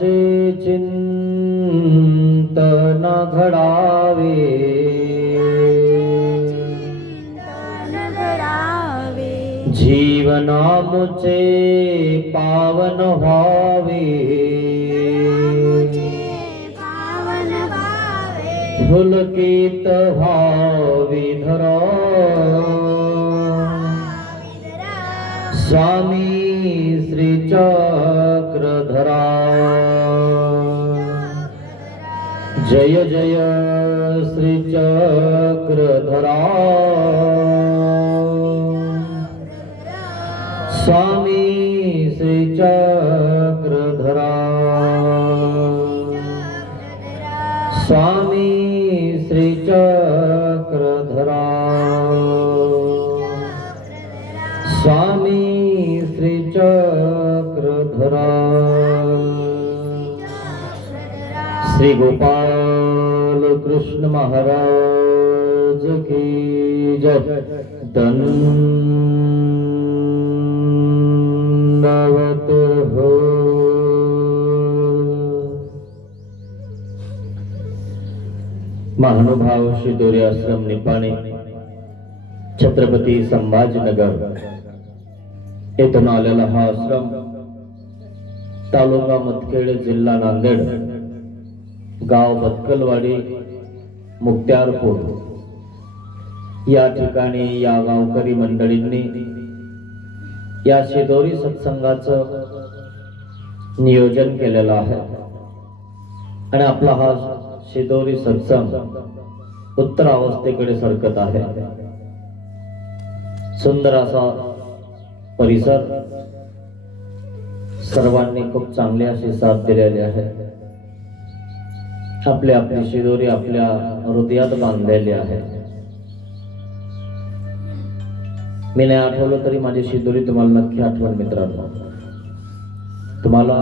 नामाचे चिंतन घडावे, जीवनामुचे पावन व्हावे, पुलकित व्हावी धरा, स्वामी श्री चक्रधरा। जय जय श्री चक्रधरा, स्वामी श्री चक्रधरा, स्वामी श्री चक्रधरा, स्वामी श्री चक्रधरा। श्री गोपाल कृष्ण महाराज की जय। दंडवत हो। महानुभाव श्री दोरे आश्रम निपाणी, छत्रपती संभाजीनगर येथून आलेला हा आश्रम तालुका मुदखेड, जिल्हा नांदेड, गाव बदकलवाडी, मुक्त्यारपूर या ठिकाणी या गावकरी मंडळींनी या शिदोरी सत्संगाचं नियोजन केलेलं आहे आणि आपला हा शिदोरी सत्संग उत्तर अवस्थेकडे सरकत आहे। सुंदर असा परिसर, सर्वांनी खूप चांगली अशी साथ दिलेली आहे। आपली आपली शिदोरी आपल्या हृदयात बांधलेली आहे। मी नाही आठवलं तरी माझी शिदोरी तुम्हाला नक्की आठवण मित्रांनो। तुम्हाला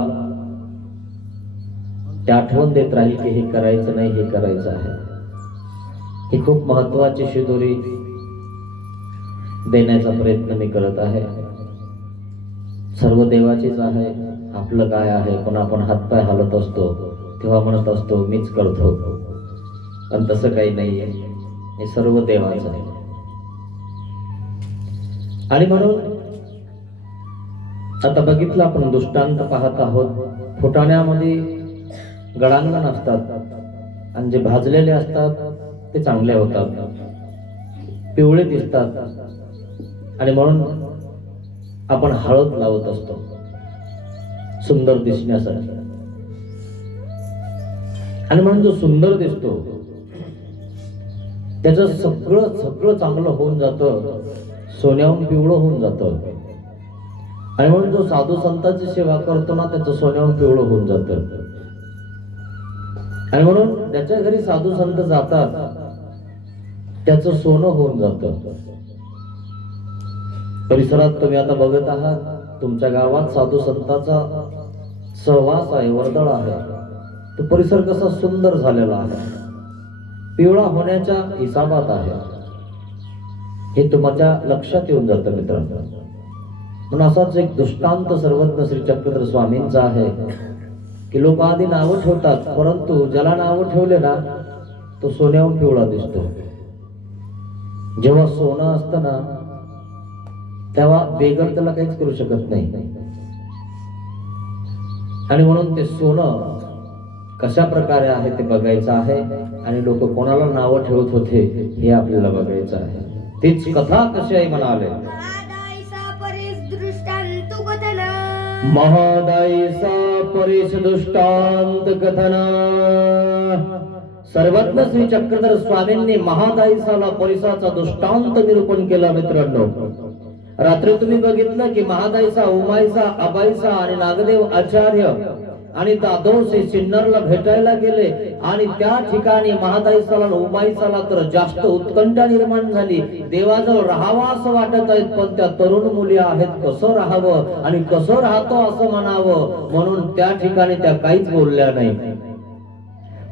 ते आठवण देत राहील की हे करायचं नाही, हे करायचं आहे। ही खूप महत्वाची शिदोरी देण्याचा प्रयत्न मी करत आहे। सर्व देवाचीच आहे, आपलं काय आहे? पण आपण हातपाय हालत असतो तेव्हा म्हणत असतो मीच करतो, पण तसं काही नाहीये, हे सर्व देवाचं आहे। आणि म्हणून आता बघितलं आपण दृष्टांत पाहत आहोत, फुटाण्यामध्ये गडांगण असतात आणि जे भाजलेले असतात ते चांगले होतात, पिवळे दिसतात आणि म्हणून आपण हळद लावत असतो सुंदर दिसण्यासाठी। आणि म्हणून जो सुंदर दिसतो त्याचं सगळं चांगलं होऊन जातं, सोन्याहून पिवळं होऊन जातं। आणि म्हणून जो साधू संतांची सेवा करतो ना त्याचं सोन्याहून पिवळं होऊन जातं। आणि म्हणून ज्याच्या घरी साधू संत जातात त्याचं सोनं होऊन जातं। परिसरात तुम्ही आता बघत आहात, तुमच्या गावात साधू संतांचा सहवास आहे, वर्दळ आहे, तो परिसर कसा सुंदर झालेला आहे, पिवळा होण्याच्या हिसाबात आहे, हे तुमच्या लक्षात येऊन जातं मित्रांनो। म्हणून असाच एक दृष्टांत सर्वज्ञ श्री चक्रधर स्वामींचा आहे की लोक आधी नावं ठेवतात, परंतु ज्याला नावं ठेवले ना तो सोन्याहून पिवळा दिसतो। जेव्हा सोनं असतं ना तेव्हा बेगर त्याला काहीच करू शकत नाही। आणि म्हणून ते सोनं कशा प्रकारे आहे ते बघायचं आहे आणि लोक कोणाला नावं ठेवत होते हे आपल्याला बघायचं आहे। तीच कथा कशी आहे म्हणाले, महादायीचा परिस दृष्टांत कथन। सर्वज्ञ श्री चक्रधर स्वामींनी महादायीसाला परिसाचा दृष्टांत निरूपण केला मित्रांनो। रात्री तुम्ही बघितलं की महादायीचा, उमाईचा, अबाईचा आणि नागदेव आचार्य आणि दादोसे सिन्नरला भेटायला गेले आणि त्या ठिकाणी महादायीसाला उमाईसाला तर जास्त उत्कंठा निर्माण झाली। देवाजवळ राहावं असं वाटत आहेत, पण त्या तरुण मुली आहेत, कसं राहावं आणि कसं राहतो असं म्हणावं, म्हणून त्या ठिकाणी त्या काहीच बोलल्या नाही।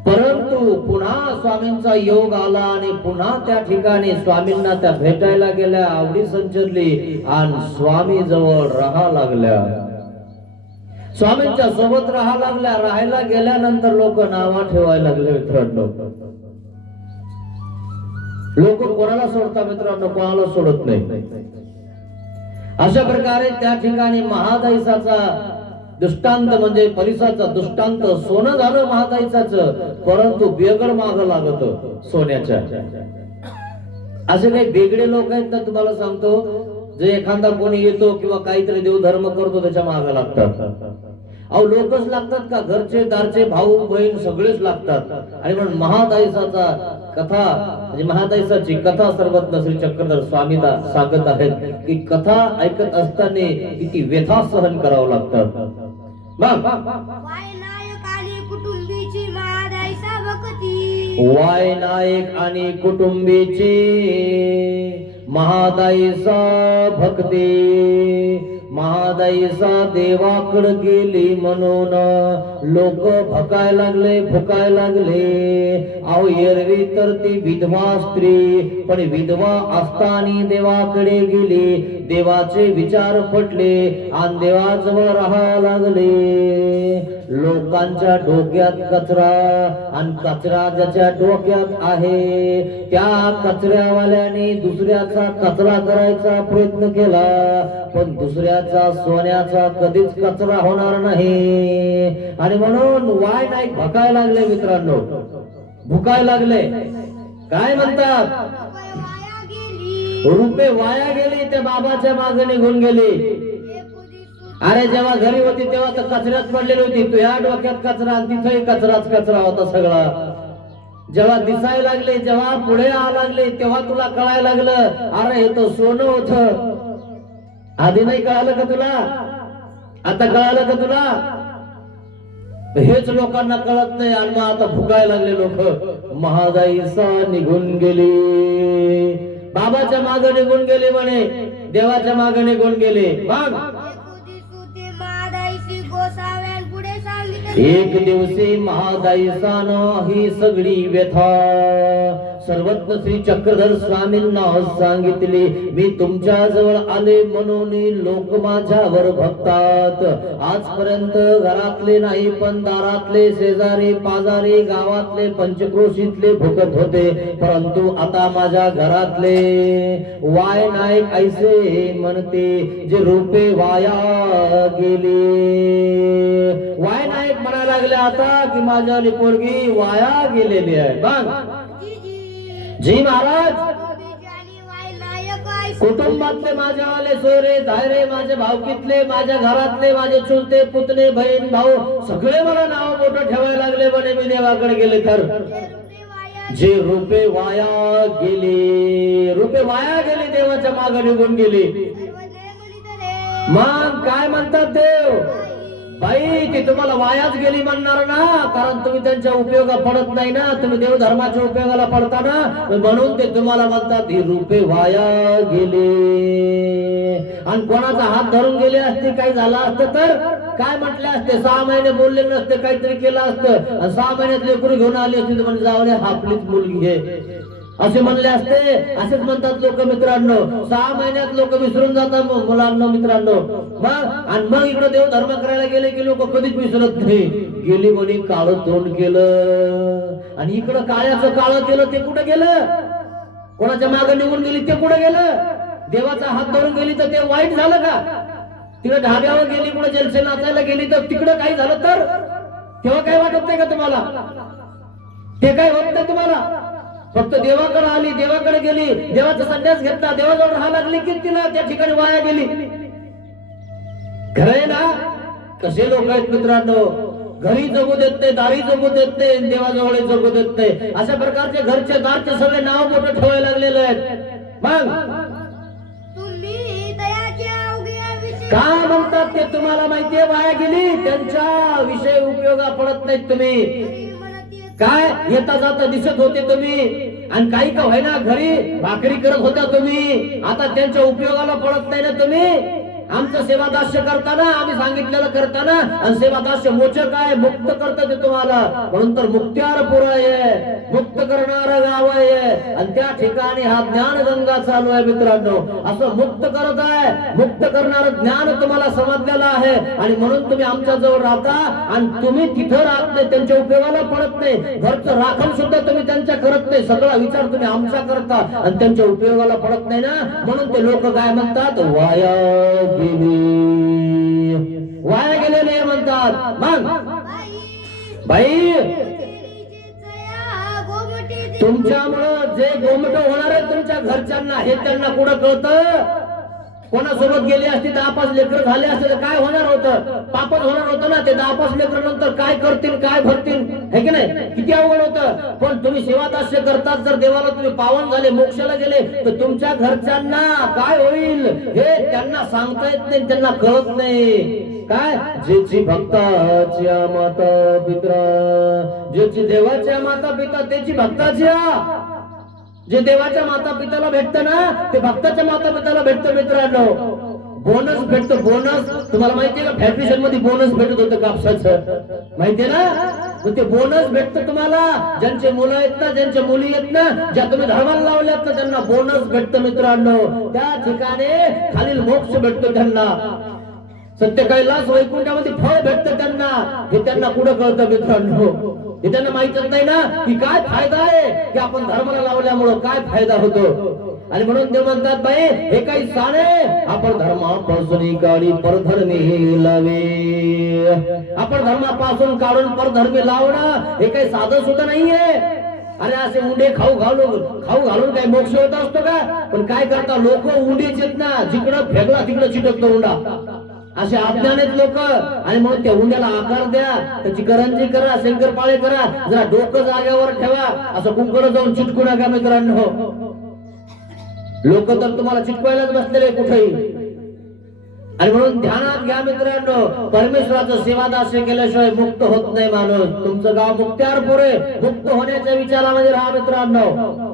परंतु पुन्हा स्वामींचा योग आला आणि पुन्हा त्या ठिकाणी स्वामींना त्या भेटायला गेल्या, आवडी संचरली आणि स्वामी जवळ राहा लागल्या। स्वामींच्या सोबत राहायला गेल्यानंतर लोक नावा ठेवायला लागले मित्रांनो. लोक कोणाला सोडतात मित्रांनो, कोणाला सोडत नाही. अशा प्रकारे त्या ठिकाणी महादाईसाचा दृष्टांत म्हणजे परिसाचा दृष्टांत सोनं झालं महादाईसाचं, परंतु बेगड माग लागत सोन्याच्या. असे काही वेगळे लोक आहेत ना, तुम्हाला सांगतो, जे एखादा कोणी येतो किंवा काहीतरी देवधर्म करतो त्याच्या मागे लागतात. अहो लोकच लागतात का, घरचे दारचे भाऊ बहीण सगळेच लागतात. आणि म्हणून महादाईसाचा कथा म्हणजे महादाईसाची कथा सर्वज्ञ श्री चक्रधर स्वामी सांगत आहेत की कथा ऐकत असताना किती व्यथा सहन करावं लागतात. वाय नायक आणि कुटुंबीची महादाईसा भक्ती. महादाईसा देवाकडे गेली म्हणून लोक भकाय लागले, भुकाय लागले. अहो एरवी तर ती विधवा स्त्री, पण विधवा असताना देवाकडे गेली. देवाचे विचार पटले आणि देवाजवळ राहायला लागले. लोकांच्या डोक्यात कचरा आणि कचरा ज्याच्या डोक्यात आहे त्या कचऱ्यावाल्याने दुसऱ्याचा कचरा करायचा प्रयत्न केला, पण दुसऱ्याचा सोन्याचा कधीच कचरा होणार नाही. आणि म्हणून वाय नाईक भकाय लागले मित्रांनो, भुकाय लागले. काय म्हणतात, रुपये वाया गेली, त्या बाबाच्या मागे निघून गेली. अरे जेव्हा घरी होती तेव्हा तर कचऱ्यात पडलेली होती, तू ह्या डोक्यात कचरा, तिथेही कचराच कचरा होता सगळा. जेव्हा दिसायला लागले, जेव्हा पुढे आ लागले, तेव्हा तुला कळायला लागलं, अरे हे तर सोनं होत. आधी नाही कळालं का तुला, आता कळालं का तुला? हेच लोकांना कळत नाही आणि मग आता भुकायला लागले लोक. महादाईसा निघून गेली, बाबाच्या मागे निघून गेले म्हणे, देवाच्या मागे निघून गेले. मग एक दिवशी महादाईसानं ही सगळी व्यथा सर्वज्ञ श्री चक्रधर स्वामींना सांगितली. मी तुमच्या जवळ आले म्हणून लोक माझ्यावर भक्तात. आजपर्यंत घरातले नाही पण दारातले, शेजारी पाजारी, गावातले, पंचक्रोशीतले भुकत होते, परंतु आता माझ्या घरातले वाय नाईक ऐसे म्हणते जे रुपे वाया गेले. वाय नाईक म्हणायला लागले आता की माझ्यावाली पोरगी वाया गेलेली आहे. बघ जी महाराज, कुटुंबातले माझ्यावाले सोयरे धायरे, माझे भावकीतले, माझ्या घरातले, माझे चुलते पुतणे बहीण भाऊ सगळे मला नाव मोठं ठेवायला लागले म्हणे मी देवाकडे गेले तर. जे रुपये वाया गेले, रुपये वाया गेले, देवाच्या मागे निघून गेले. मग काय म्हणतात देव, बाई ती तुम्हाला वायाच गेली म्हणणार ना, कारण तुम्ही त्यांच्या उपयोगा पडत नाही ना, तुम्ही देव धर्माच्या उपयोगाला पडता ना, म्हणून ते तुम्हाला म्हणतात ही रुपये वाया गेले. आणि कोणाचा हात धरून गेले असते, काही झालं असतं तर काय म्हटले असते, 6 महिने बोलले नसते, काहीतरी केलं असतं, आणि 6 महिन्यात लेकरू घेऊन आले असते म्हणजे जावले आपलीच मुलगी आहे असे म्हणले असते. असेच म्हणतात लोक मित्रांनो, 6 महिन्यात लोक विसरून जातात मुलांना मित्रांनो. मग इकडे देव धर्म करायला गेले की लोक कधीच विसरत नाही. गेली म्हणे काळं तोंड केलं, आणि इकडं काळ्याचं काळं केलं, ते कुठं गेलं? कोणाच्या मागे निघून गेली ते कुठं गेलं? देवाचा हात धरून गेली तर ते वाईट झालं का? तिकडे ढाब्यावर गेली, कुठे जलसे नाचायला गेली तर तिकडं काही झालं तर तेव्हा काय वाटत नाही का तुम्हाला? ते काय होत नाही तुम्हाला? फक्त देवाकडे आली, देवाकडे गेली, देवाचा संन्यास घेतला, देवाजवळ राहा लागली की तिला त्या ठिकाणी वाया गेली. खरंय ना? कसे लोक आहेत मित्रांनो, घरी जगू देत नाही, दारी जगू देत नाही, देवाजवळ जगू देत नाही. अशा प्रकारचे घरचे दारचे सगळे नाव मोठं ठेवायला लागलेले आहेत. मग का म्हणतात ते तुम्हाला माहितीये, वाया गेली, त्यांच्या विषय उपयोगा पडत नाहीत. तुम्ही काय येता जाता दिसत होते तुम्ही, आणि काही का व्हायना घरी भाकरी करत होता तुम्ही, आता त्यांच्या उपयोगाला पडत नाही ना तुम्ही. आमचं सेवादास्य करताना, आम्ही सांगितलेलं करताना, आणि सेवादास्य मोचक आहे, मुक्त करतं ते तुम्हाला. म्हणून तर मुक्त्यार पुरा आहे, मुक्त करणारं गाव आहे, आणि त्या ठिकाणी हा ज्ञान गंगा चालू आहे मित्रांनो. असं मुक्त करत आहे, मुक्त करणारं ज्ञान तुम्हाला समजलेलं आहे. आणि म्हणून तुम्ही आमच्या जवळ राहता, आणि तुम्ही तिथं राहत नाही, त्यांच्या उपयोगाला पडत नाही. घरचं राखण सुद्धा तुम्ही त्यांच्या करत नाही, सगळा विचार तुम्ही आमचा करता आणि त्यांच्या उपयोगाला पडत नाही ना. म्हणून ते लोक काय म्हणतात, वाया गेली, वाया गेलेले म्हणतात. मग बाई, तुमच्यामुळं जे गोमट होणार आहे तुमच्या घरच्यांना, हे त्यांना कुठं कळतं? कोणासोबत गेली असती 10-5 लेकर झाले असते तर काय होणार होतं? पापच होणार होतं ना. ते 10-5 लेकर नंतर काय करतील, काय भरतील, हे की नाही? किती अवघड होतं. पण तुम्ही सेवादास्य करतात, जर देवाला तुम्ही पावन झाले, मोक्षाला गेले, तर तुमच्या घरच्यांना काय होईल हे त्यांना सांगता येत नाही, त्यांना कळत नाही. काय, ज्याची भक्ताच्या माता पिता, ज्याची देवाच्या माता पिता त्याची भक्ताच्या, जे देवाच्या माता पित्याला भेटतं ना ते भक्ताच्या माता पित्याला भेटतं मित्रांनो. बोनस भेटतो, बोनस. तुम्हाला माहितीये का, फॅब्रिशन मध्ये बोनस भेटत होतं कापसाचं, माहितीये ना? ते बोनस भेटतं तुम्हाला. ज्यांचे मुलं आहेत ना, ज्यांच्या मुली आहेत ना, ज्या तुम्ही धर्माला लावल्यात ना, त्यांना बोनस भेटतं मित्रांनो. त्या ठिकाणी खालील मोक्ष भेटतो त्यांना, सत्य कैलास वैकुंठामध्ये फळ भेटतं त्यांना. हे त्यांना कुठं कळतं मित्रांनो? हे त्यांना माहितच नाही ना की काय फायदा आहे, की आपण धर्माला लावल्यामुळं काय फायदा होतो. आणि म्हणून ते म्हणतात, बाई हे काही सारे आपण धर्मापासून काढी परधर्मी लावे. आपण धर्मापासून काढून परधर्मी लावणं हे काही साधं सुद्धा नाहीये. अरे असे उंडे खाऊ घालून काही मोक्ष होत असतो का? पण काय करता लोक, उंडीच येत ना, जिकडं फेकला तिकडं चिटकतो उंडा. असे अज्ञान आहेत लोक. आणि म्हणून त्या उंड्याला आकार द्या, त्याची करंजी करा, शंकरपाळे करा, जरा डोकं जागेवर ठेवा, असं कुंकड जाऊन चिटकू नका मित्रांनो. लोक तर तुम्हाला चिटकवायलाच बसलेले कुठेही. आणि म्हणून ध्यानात घ्या मित्रांनो, परमेश्वराचं सेवादास्य केल्याशिवाय मुक्त होत नाही माणूस. तुमचं गाव मुक्त्यार पुरे, मुक्त होण्याच्या विचारामध्ये राहा मित्रांनो.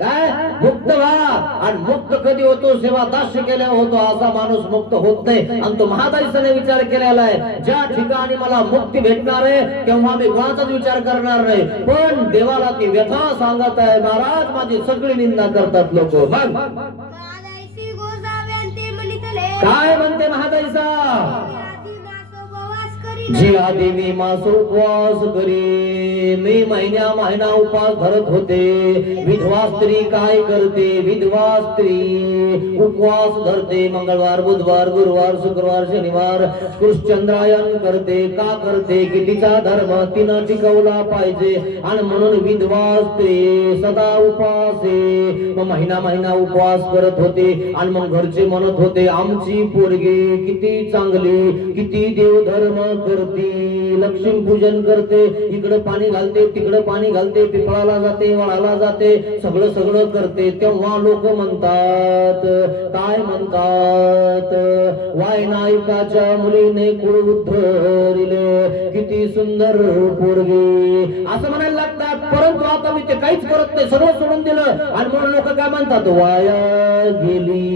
काय, मुक्त व्हा. आणि मुक्त कधी होतो? सेवादास्य केल्यावर होतो. असा माणूस मुक्त होत नाही. आणि तो महादाईसाने विचार केलेला आहे, ज्या ठिकाणी मला मुक्ती भेटणार आहे तेव्हा मी कोणाचाच विचार करणार नाही. पण देवाला ती व्यथा सांगत आहे. महाराज माझी सगळी निंदा करतात लोक. मग काय म्हणते महादाईसा? जी आधी मी मास उपवास करी, मी महिना उपवास धरत होते. विधवा स्त्री काय करते? विधवा स्त्री उपवास धरते. मंगळवार, बुधवार, गुरुवार, शुक्रवार, शनिवार कृष्णचंद्रायन करते. का करते? की तिचा धर्म तिनं टिकवला पाहिजे. आणि म्हणून विधवा स्त्री सदा उपवासे. मग महिना उपवास करत होते. आणि मग घरचे म्हणत होते, आमची पोरगी किती चांगली, किती देवधर्म करते, लक्ष्मी पूजन करते, इकडे पाणी घालते, तिकडे पाणी घालते, पिपळाला जाते, वळाला जाते, सगळं करते. तेव्हा लोक म्हणतात, काय म्हणतात? वायनायकाच्या मुलीने कुळ उद्धरिले, किती सुंदर पोरगी, असं म्हणायला लागतात. परंतु आता मी ते काहीच करत नाही, सगळं सोडून दिलं. आणि म्हणून लोक काय म्हणतात? वाया गेली.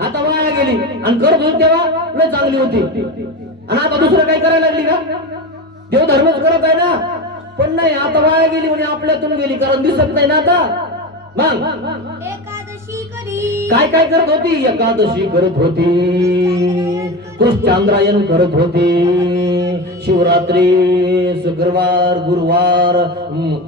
आता वाया गेली. आणि करत होती तेव्हा लय चांगली होती, आणि आता दुसरं काही करायला लागली का? देव धर्मच करत आहे ना. पण नाही, आता वाया गेली म्हणजे आपल्यातून गेली, कारण दिसत नाही ना आता. मग काय करत होती? एकादशी करत होती, कृष्णचंद्रायन करत होती, शिवरात्री, शुक्रवार, गुरुवार,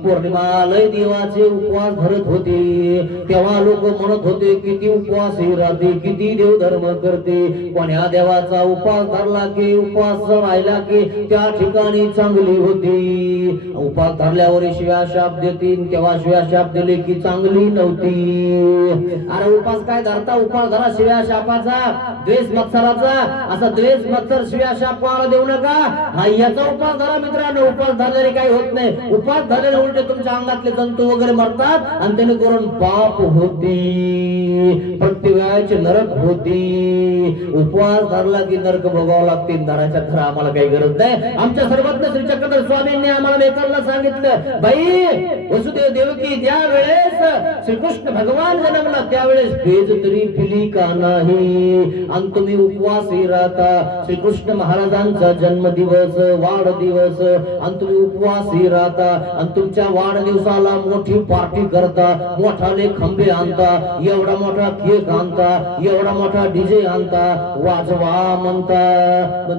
पौर्णिमा, लय देवाचे उपवास धरत होती. तेव्हा लोक म्हणत होते, किती उपवासी राहते, किती देव धर्म करते. कोण्या देवाचा उपवास धरला की, उपवास राहिला की त्या ठिकाणी चांगली होती. उपवास धरल्यावर शिव्या शाप देतील, तेव्हा शिव्या शाप दिले की चांगली नव्हती. अरे उपास काय धरता? उपास धरा शिव्या शापाचा, द्वेष मत्सराचा. असा द्वेष मत्सर शिव्या शाप कोणाला देऊ नका. हा याचा उपास धरा मित्रांनो. उपास धरल्याने काही होत नाही. उपास धरल्याने उलटे तुमच्या अंगातले जंतू वगैरे मरतात, आणि त्याने करून पाप होती, प्रत्येकाचे नरक होती. उपवास धरला की नरक भोगावं लागते. धराच्या धरा, आम्हाला काही गरज नाही. आमच्या सर्वज्ञ श्री चक्रधर स्वामींनी आम्हाला लेकरला सांगितलं, बाई वसुदेव देवकी ज्या वेळेस श्रीकृष्ण भगवान जन्मला त्यावेळेस पेज तरी पिली का नाही आणि तुम्ही उपवासी राहता. श्रीकृष्ण महाराजांचा जन्मदिवस वाढदिवस आणि तुम्ही उपवासी राहता आणि तुमच्या वाढदिवसाला मोठी पार्टी करता, मोठाले खंबे आणता, एवढा मोठा केक आणता, एवढा मोठा डीजे आणता, वाजवा म्हणता.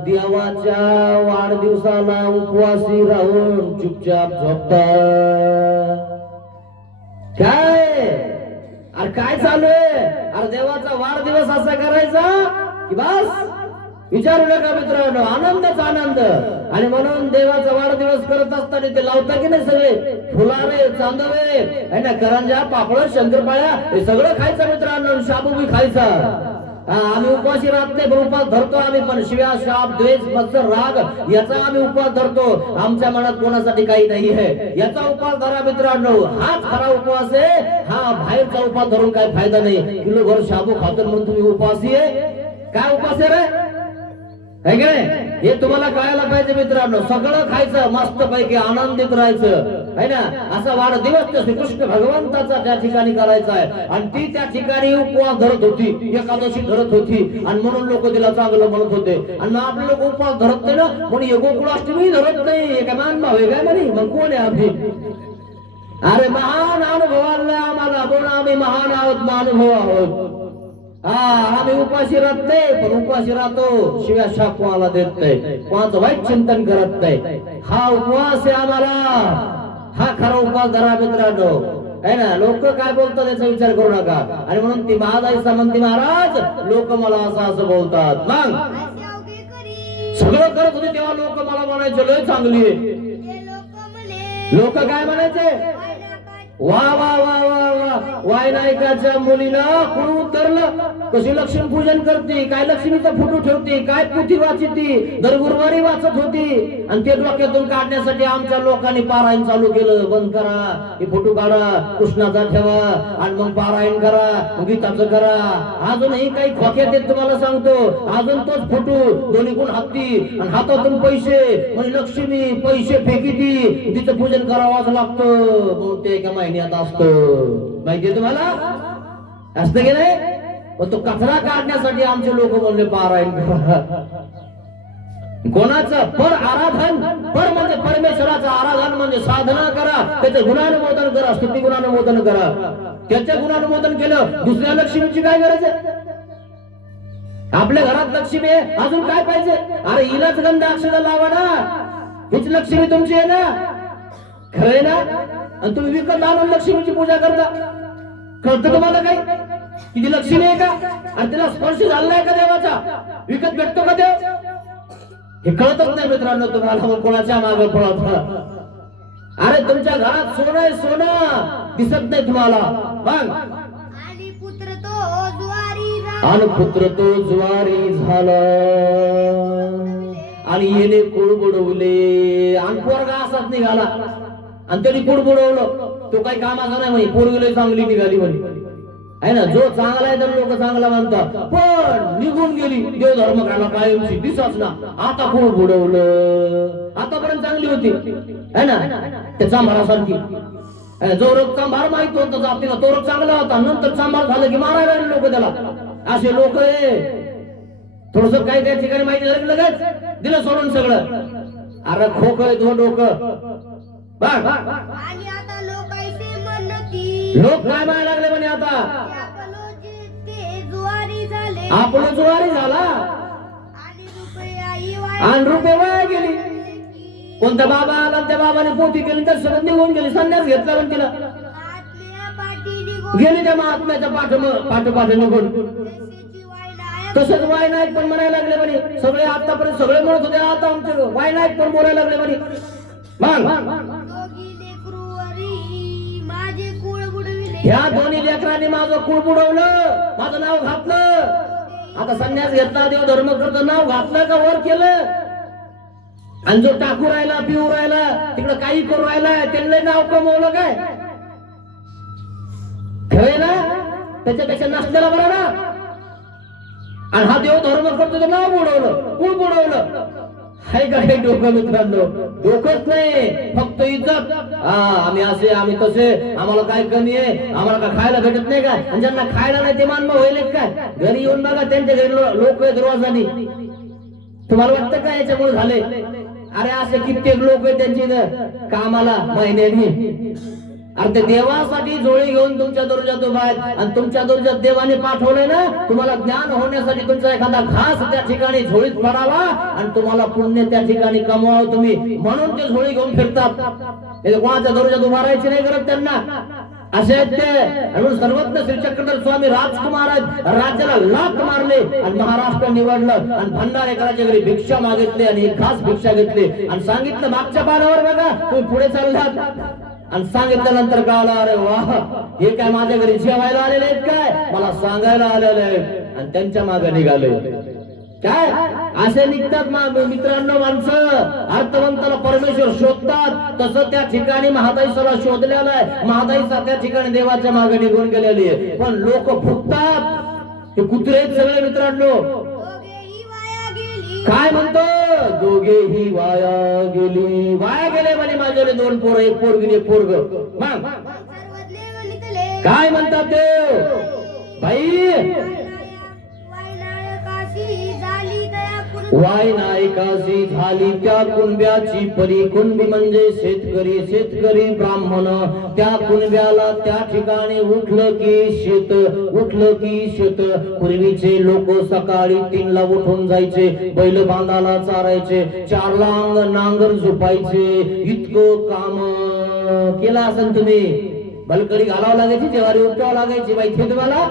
देवाच्या वाढदिवसाला उपवासी राहून चुपचाप झोपता. अरे काय चालू आहे? अरे देवाचा वाढदिवस असा करायचा की बस विचारू नका मित्रांनो, आनंदच आनंद. आणि म्हणून देवाचा वाढदिवस करत असताना ते लावता की नाही सगळे फुलारे चांदवे आहे ना, करंजा पापड शंकरपाळ्या हे सगळं खायचं मित्रांनो, शाबू बी खायचा. आम्ही उपवासी राहत नाही पण उपवास धरतो आम्ही, पण शिव्या शाप द्वेष मत्सर राग याचा आम्ही उपवास धरतो. आमच्या मनात कोणासाठी काही नाही आहे याचा उपवास धरा मित्रांनो, हाच खरा उपवास आहे. हा बाहेरचा उपवास धरून काय फायदा नाही. किलोभर शाबू खातो म्हणून तुम्ही उपवासी आहे? काय उपवास आहे रे? है का नाही? हे तुम्हाला कळायला पाहिजे मित्रांनो. सगळं खायचं, मस्त पैकी आनंदित राहायचं है ना. असा वाढदिवस तर श्रीकृष्ण भगवंताचा त्या ठिकाणी करायचा आहे. आणि ती त्या ठिकाणी उपवास धरत होती, एकादशी धरत होती आणि म्हणून लोक तिला चांगलं म्हणत होते. आणि मग आपले लोक उपवास धरत नाही ना म्हणून गोकुळाष्टमी धरत नाही. काय मान भाव आहे काय म्हणे? मग कोण आहे आम्ही? अरे महान अनुभव आला आम्हाला, बोला आम्ही महान आहोत, अनुभव आहोत. आम्ही उपाशी राहत नाही पण उपाशी राहतो, शिव्या शाप कोणाला देत नाही, कोणाचं वाईट चिंतन करत नाही. हा उपवास आहे आम्हाला, हा खरा उपवास धरा मित्रांनो है ना. लोक काय बोलतात याचा विचार करू नका. आणि म्हणून ती महादाई सामंती महाराज लोक मला असं बोलतात. मग सगळं करत होते तेव्हा लोक मला म्हणायचे लय चांगली आहे. लोक काय म्हणायचे? वा वा वा वा वा, वायनायकाच्या मुलीनं कुण उतरलं, कशी लक्ष्मी पूजन करते, काय लक्ष्मीचा फोटो ठेवते, काय पोथी वाचते, दर गुरुवारी वाचत होती. आणि ते डोक्यातून काढण्यासाठी आमच्या लोकांनी पारायण चालू केलं. बंद करा, हे फोटो काढा, कृष्णाचा ठेवा आणि मग पारायण करा, गीताचं करा. अजूनही काही खोक्यात येत तुम्हाला सांगतो. अजून तोच फोटो, दोन्ही गुण हाती आणि हातातून पैसे, म्हणजे लक्ष्मी पैसे फेकीती, तिचं पूजन करावंच लागतं. बोलते का महिन्यात असतं माहितीये तुम्हाला? असतं की नाही? पण तो कचरा काढण्यासाठी आमचे लोक बोलले पारायण करा. कोणाचं? पर आराधन, पर म्हणजे परमेश्वराचं आराधन म्हणजे साधना करा, त्याचं गुणानुमोदन करा, स्तुती गुणानुमोदन करा. त्याचं गुणानुमोदन केलं, दुसऱ्या लक्ष्मीची काय गरज आहे? आपल्या घरात लक्ष्मी आहे, अजून काय पाहिजे? अरे हिलाच गंध अक्षर लावा ना, हीच लक्ष्मी तुमची आहे ना. खरंय ना? आणि तुम्ही विकत आणून लक्ष्मीची पूजा करता. कळतं तुम्हाला काही किती लक्ष्मी आहे का? आणि तिला स्पर्श झालाय का देवाचा? विकत भेटतो का देव? हे कळतच नाही मित्रांनो तुम्हाला. मग कोणाच्या मागे पळत? अरे तुमच्या घरात सोनं आहे, सोनं दिसत नाही तुम्हाला. मग आणि पुत्र तो ज्वारी झाला आणि येणे कुळ बुडवले आणि पोरगा असाच निघाला आणि त्यांनी कुड बुडवलं. तो काही कामाचा नाही म्हणे, पोरगी चांगली निघाली म्हणे आहे ना. जो चांगला आहे तर लोक चांगला म्हणतात, पण निघून गेली देव धर्म करायला कायमची दिसच ना. आता कुड बुडवलं, आतापर्यंत चांगली होती है ना, त्या चांभारासारखी. जो रोग चांभार माहित होता जातीला तो रोग चांगला होता, नंतर चांभार झालं की मारायला लोक त्याला. असे लोक आहे. थोडस काही त्या ठिकाणी माहिती झालं लगेच दिलं सोडून सगळं. अरे खोक आहे तो डोकं. आणि आता लोक लोक काय म्हणायला लागले म्हणे आता? आपलं ज्वारी झाला आणि रुपये वाया गेली. कोणता बाबा आला त्या बाबाने पोथी केली तर सगळं निघून गेली. संन्यास घेतला पण तिला गेली त्या महात्म्याच्या पाठोपाठ निघून. तसंच वायनायक पण म्हणायला लागले म्हणे. सगळे आतापर्यंत सगळे म्हणत होते, आता आमचे वायनायक पण बोलायला लागले म्हणे. ह्या दोन्ही लेकरांनी माझं कुळ बुडवलं, माझं नाव घातलं. आता संन्यास घेतला, देव धर्म करतो, नाव घातलं का वर केलं. आणि जो टाकू राहिला, पिऊ राहिला, तिकडं काही करू राहिला, त्यांना नाव कमवलं काय? खरंय ना? त्याच्यापेक्षा नसलेला बरं ना. आणि हा देव धर्म करतो तर नाव बुडवलं, कुळ बुडवलं. हाय का काही डोकं मित्रांनो? डोकंच नाही, फक्त इज्जत. आम्ही असे आम्ही तसे, आम्हाला काय कमी आहे, आम्हाला काय खायला भेटत नाही का? आणि ज्यांना खायला नाही ते मानव होईल काय? घरी येऊन बघा त्यांच्या घरी लोक आहेत रोजानी. तुम्हाला वाटतं का याच्यामुळे झाले? अरे असे कित्येक लोक आहेत त्यांची कामाला महिन्यानी. अरे ते देवासाठी झोळी घेऊन तुमच्या दर्जात उभा आहेत, आणि तुमच्या दर्जात देवाने पाठवलंय ना तुम्हाला ज्ञान होण्यासाठी. तुमचा एखादा घास त्या ठिकाणी झोळीत पडावा आणि तुम्हाला पुण्य त्या ठिकाणी कमवावं तुम्ही, म्हणून ते झोळी घेऊन फिरतात. कोणाच्या दर्जात उभा राहायची नाही गरज त्यांना. असे आहेत ते. म्हणून सर्वज्ञ श्री चक्रधर स्वामी राजकुमार आहेत, राज्याला लाथ मारले आणि महाराष्ट्र निवडलं, आणि भंडारेकराच्या घरी भिक्षा मागितली आणि एक घास भिक्षा घेतली आणि सांगितलं मागच्या पानावर बघा तुम्ही पुढे चाललात. आणि सांगितल्यानंतर कळालं अरे वा, हे काय माझ्या घरी जेवायला आलेले आहेत काय, मला सांगायला आलेले आहेत. आणि त्यांच्या मागे निघाले. काय असे निघतात मित्रांनो माणसं. अर्थवंताला परमेश्वर शोधतात, तसं त्या ठिकाणी महादाईसाला शोधलेलं आहे. महादाईसा त्या ठिकाणी देवाच्या मागे निघून गेलेली आहे. पण लोक फुकतात, हे कुत्रे आहेत सगळे मित्रांनो. दोघेही वाया गेली. काय म्हणतो? दोघेही वाया गेली. वाया गेले म्हणे माझ्याकडे दोन पोरं, एक पोरगी एक पोरग. मग सर्वजले वनितले. काय म्हणतात ते बाई? वायनायकाशी झाली दया कुण. वाय नायकाशी झाली त्या कुणब्याची परी. कुणबी म्हणजे शेतकरी, शेतकरी ब्राह्मण. त्या कुणब्याला त्या ठिकाणी उठलं की शेत, उठलं की शेत. पूर्वीचे लोक सकाळी 3ला उठून जायचे, बैल बांधाला चारायचे, 4ला नांगर झोपायचे. इतकं काम केलं असेल तुम्ही. बलकडी घालावं लागायची, जेवारी उपटावं लागायची, माहिती तुम्हाला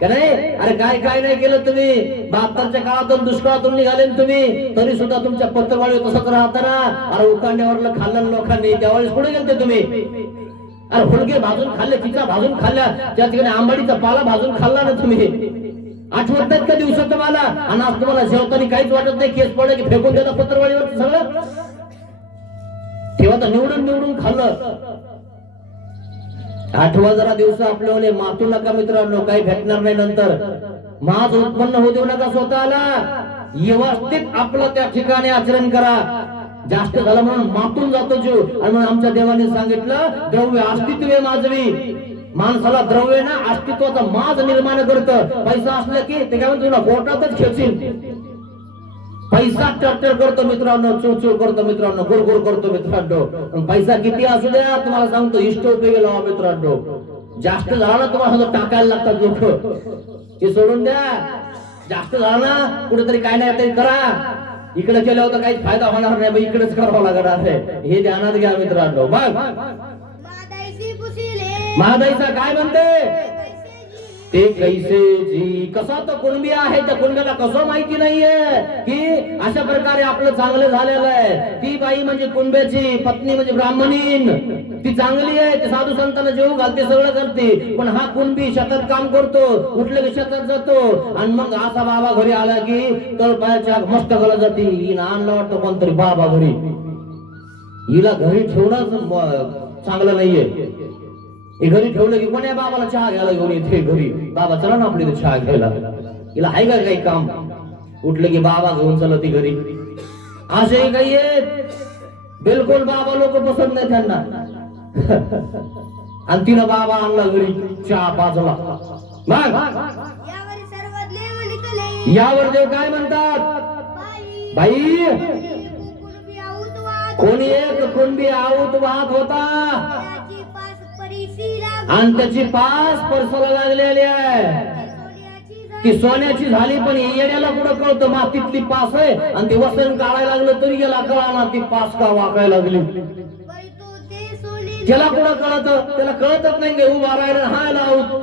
का नाही? अरे काय काय नाही केलं तुम्ही. 72च्या काळातून दुष्काळातून निघाले तुम्ही, तरी सुद्धा तुमच्या पत्रवाळी तसंच राहता ना. अरे उकांड्यावरलं खाल्लं लोकांनी, त्यावेळेस कुठे गेलते तुम्ही? अरे हुलगे भाजून खाल्ले, चिचा भाजून खाल्ल्या, त्या ठिकाणी आंबाडीचा पाला भाजून खाल्ला ना तुम्ही. आठवत नाहीत का दिवसात तुम्हाला? आणि आज तुम्हाला जेवताना काहीच वाटत नाही, केस पडले की फेकून देता पत्रवाळीवर सगळं. तेव्हा तर निवडून निवडून खाल्लं. आठवा जरा दिवस आपल्याला मातू नका मित्रांनो, काही भेटणार नाही नंतर. माझ उत्पन्न होऊ देऊ नका स्वतःला. व्यवस्थित आपलं त्या ठिकाणी आचरण करा. जास्त झालं म्हणून मातून जातो जीव. आणि म्हणून आमच्या देवाने सांगितलं द्रव्य अस्तित्व माजवी. माणसाला द्रव्य ना अस्तित्वाचा माज निर्माण करतं. पैसा असला की ते काय म्हणतो तुला पोटातच खेचील. पैसा टर्टर करतो मित्रांनो, चुळचुळ करतो मित्रांनो, गुरगुर करतो मित्रांनो. पैसा किती असू द्या तुम्हाला सांगतो इष्ट उपयोगी लावा मित्रांनो. जास्त झाला ना तुम्हाला टाकायला लागतात लोक, ते सोडून द्या. जास्त झाला ना कुठेतरी काय नाही तरी करा. इकडे केलं होतं काही फायदा होणार नाही, इकडेच करावं लागणार आहे, हे ध्यानात घ्या मित्रांनो. मग मादाईसी पुसिले. महादाईचा काय म्हणते? ते कैसे जी. कसा तो कुणबी आहे, त्या कुणब्याला कसं माहिती नाहीये की अशा प्रकारे आपलं चांगलं झालेलं आहे. ती बाई म्हणजे कुणब्याची पत्नी म्हणजे ब्राह्मणीन, ती चांगली आहे, ती साधू संतांना जेवू घालते, सगळं करते. पण हा कुणबी शेतात काम करतो, उठलं की शेतात जातो. आणि मग असा बाबा घरी आला की तळपायाच्या मस्त गला जाते. हिनं आणलं वाटतं कोणतरी बाबा घरी, हिला घरी ठेवणं चांगलं नाहीये. हे घरी ठेवलं की कोण्या बाबाला चहा घ्यायला घेऊन येते घरी. बाबा चला ना आपली चहा घ्यायला. हिला आहे का काही काम? उठलं की बाबा घेऊन चलती घरी. असे काही आहेत बिलकुल बाबा लोक पसंत नाही त्यांना. आणि तिनं बाबा आणला घरी, चहा पाजला. मग यावर सर्वजले वनितले. यावर देव काय म्हणतात? बाई कुणबी आऊत वाद. कोणी एक कुणबी आऊत वाहत होता त्याची पास परिसी लाग. आणि त्याची पास परसाला लागलेली आहे. सोन्याची झाली. ती सोन्याची झाली, पण येण्याला कुठं कळतं मातीतली पास आहे. आणि ती वसन काढायला लागलं तरी गेला कळाना ती पास का वाकायला लागली. बरी तो ते सोने. त्याला कुठं कळत? त्याला कळतच नाही की उभा राहिला हा आऊत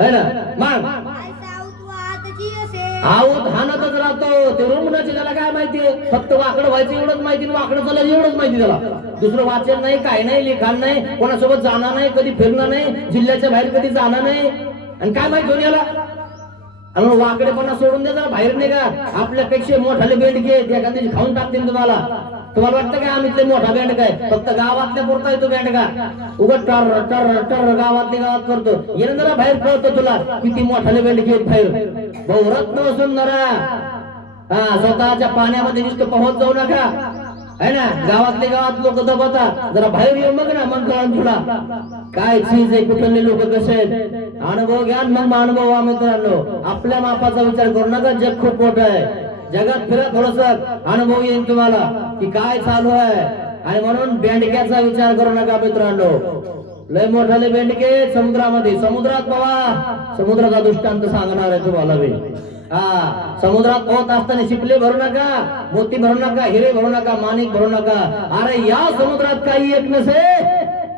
है ना. मग ऐसा आऊत वाहतची असे. आऊत हाणतच राहतो. ते रुग्णाची त्याला काय माहितीये? फक्त वाकडं व्हायचं एवढंच माहिती, वाकडं चालायचं एवढंच माहिती त्याला. दुसरं वाचन नाही, काय नाही, लिखाण नाही, कोणासोबत जाणार नाही, कधी फिरणं नाही, जिल्ह्याच्या बाहेर कधी जाणार नाही. आणि काय माहिती होईल याला? आणि वाकडेपणा सोडून द्या जरा, बाहेर नाही का. आपल्यापेक्षा मोठाले बेंडके एखाद्याची खाऊन टाकतील तुम्हाला. तुम्हाला वाटतं काय आम्ही मोठा बँड काय? फक्त गावातल्या पुरता येतो बँड का? उगत टर टर टर गावातल्या गावात करतो. येणं जरा बाहेर कळतो तुला किती मोठाले बँड घेत बाहेर. बहुरत्न सुंदरा हा स्वतःच्या पाण्यामध्ये नुसतं पोहत जाऊ नका, है ना. गावातले गावात लोक दबतात, जरा बाहेर येऊ मग ना, मग कळण तुला काय चीज आहे, कुठले लोक कसे आहेत. अनुभव घ्या मग अनुभव व्हा मित्रांनो. आपल्या मापाचा विचार करू नका, जग खूप मोठं आहे. जगात फिरा थोडस, अनुभव येईल तुम्हाला की काय चालू आहे. आणि म्हणून बेंडक्याचा विचार करू नका मित्रांनो. लय मोठाले बेंडके समुद्रामध्ये, समुद्रात पवा, समुद्राचा दृष्टांत सांगणार आहे तुम्हाला मी. हा समुद्रात पोहत असताना शिपले भरू नका, मोती भरू नका, हिरे भरू नका, माणिक भरू नका. अरे या समुद्रात काही एक नसे,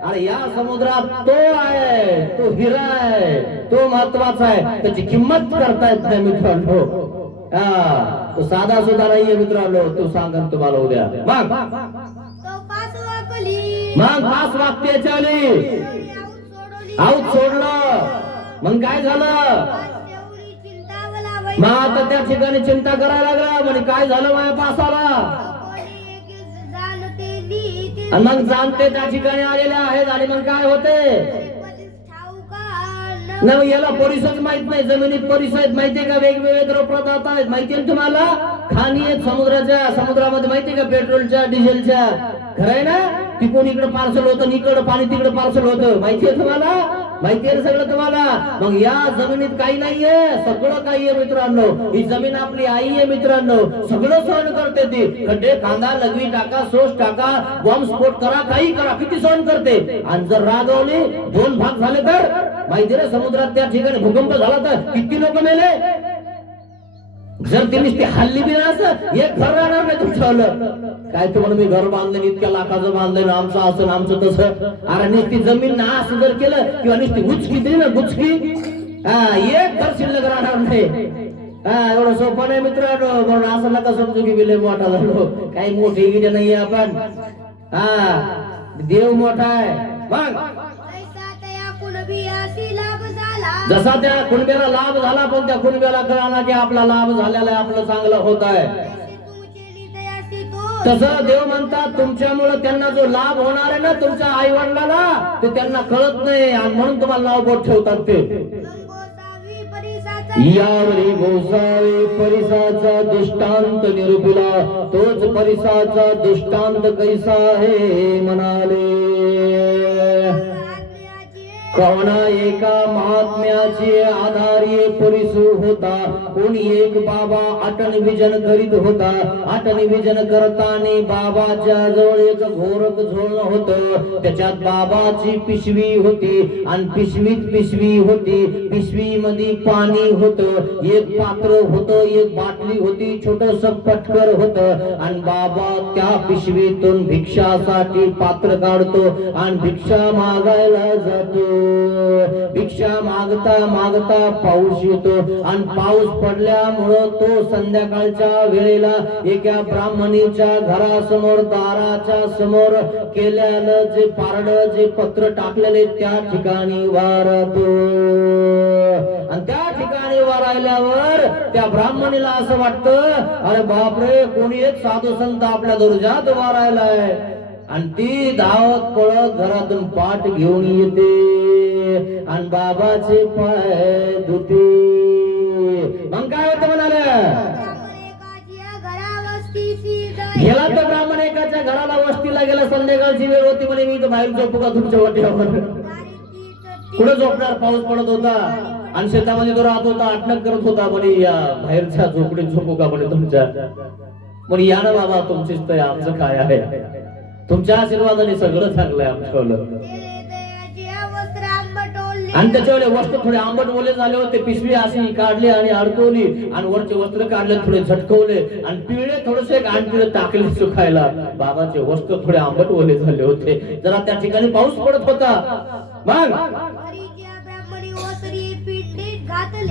अरे या समुद्रात तो आहे, तो हिरा आहे, तो महत्वाचा आहे. त्याची किंमत करता येत नाही मित्रांनो. हा तो साधा सुद्धा नाहीये मित्रांनो. तो सांगन तुम्हाला उद्या. मग तो पाचवा कली मग 5 वाक्य चाली सोडली आऊत सोडलं. मग काय झालं? तेवढी चिंता मला मग आता त्या ठिकाणी चिंता करायला लागला. म्हणजे काय झालं माझ्या पासाला? आणि मग जाणते त्या ठिकाणी आलेले आहेत. आणि मग काय होते ना, याला परिसच माहित नाही. जमिनीत परिस आहेत माहितीये का, वेगवेगळे द्रवपदार्थ आहेत माहितीये तुम्हाला, खाणी आहेत समुद्राच्या, समुद्रामध्ये माहितीये का, पेट्रोलच्या डिझेलच्या. खरंय ना, तिकडून इकडे पार्सल होतं, इकडं पाणी तिकडे पार्सल होतं, माहितीये तुम्हाला, माहितीये सगळं तुम्हाला. मग या जमिनीत काही नाहीये, सगळं काही आहे मित्रांनो. ही जमीन आपली आई आहे मित्रांनो. सगळं सहन करते ती. खड्डे खांदा, लघवी टाका, सोस टाका, बॉम्ब स्फोट करा, काही करा, किती सहन करते. आणि जर रागवली, 2 भाग झाले तर माहिती रे, समुद्रात त्या ठिकाणी भूकंप झाला तर किती लोक मेले. जर त्यांनी ती हल्ली बी असं एक घर राहणार नाही तुमचं. काय तुम्हाला मी घर बांधलं, इतक्या लाखाचं बांधलं, आमचं असं आमचं तसं. अरे नुसती जमीन ना असं जर केलं किंवा नुसती गुचकी दिली ना, गुचकी एक घर शिल्लक राहणार नाही. एवढं सोपं नाही मित्रांनो. म्हणून असं नका समजू की विलय मोठा झालो, काही मोठी गिरे नाहीये आपण. देव मोठा आहे. मग जसा त्या कुणब्याला लाभ झाला, पण त्या कुणब्याला कळाला की आपला लाभ झालेला आहे, आपलं चांगलं होत आहे. तसं देव म्हणतात तुमच्यामुळे त्यांना जो लाभ होणार आहे ना, तुमच्या आई वडिलांना, ते त्यांना कळत नाही. आणि म्हणून तुम्हाला नाव बोट ठेवतात ते. यावरी गोसावी परिसाचा दृष्टांत निरूपिला, तोच परिसाचा दृष्टांत कैसा आहे म्हणाले. कोणा एका महात्म्याचे आधारी परिसू होता. कोणी एक बाबा अटन विजन करीत होता. अटन विजन करताना बाबाच्या जवळ एक घोरक झोळण होतं. त्याच्यात बाबाची पिशवी होती आणि पिशवीत पिशवी होती. पिशवी मध्ये पाणी होतं, एक पात्र होतं, एक बाटली होती, छोटस पटकर होतं. आणि बाबा त्या पिशवीतून भिक्षासाठी पात्र काढतो आणि भिक्षा मागायला जातो. भिक्षा मागता मागता पाऊस येतो आणि पाऊस पडल्यामुळं तो संध्याकाळच्या वेळेला एका ब्राह्मणीच्या घरासमोर, दाराच्या समोर केलेलं जे पारड, जे पत्र टाकलेले त्या ठिकाणी वारतो. आणि त्या ठिकाणी वारायल्यावर त्या ब्राह्मणीला असं वाटतं, अरे बापरे, कोणी एक साधू संत आपल्या दर्जात वारायलाय. आणि ती धावत पळत घरातून पाठ घेऊन येते आणि बाबाचे पाय धुते. मग काय होतं म्हणाले, गेला तर ब्राह्मण एकाच्या घराला वस्तीला गेला. संध्याकाळची वेळ होती, म्हणे मी तर बाहेर झोपू का तुमच्या वाट्यावर. कुठे झोपणार, पाऊस पडत होता आणि शेतामध्ये तो राहत होता, अटक करत होता. म्हणे या बाहेरच्या झोपडीत झोपू का म्हणे तुमच्या. म्हणे या ना बाबा, तुमचीच तर आमचं काय आहे, तुमच्या आशीर्वादाने सगळं चांगलं आहे आमचं. आणि त्याच्यावर वस्त्र थोडे आंबट ओले झाले होते. पिशवी अशी काढली आणि अडकवली आणि वरचे वस्त्र काढले, थोडे झटकवले आणि पिवळे थोडेसे आणखी टाकले सुखायला. बाबाचे वस्त्र थोडे आंबट ओले झाले होते, जरा त्या ठिकाणी पाऊस पडत होता.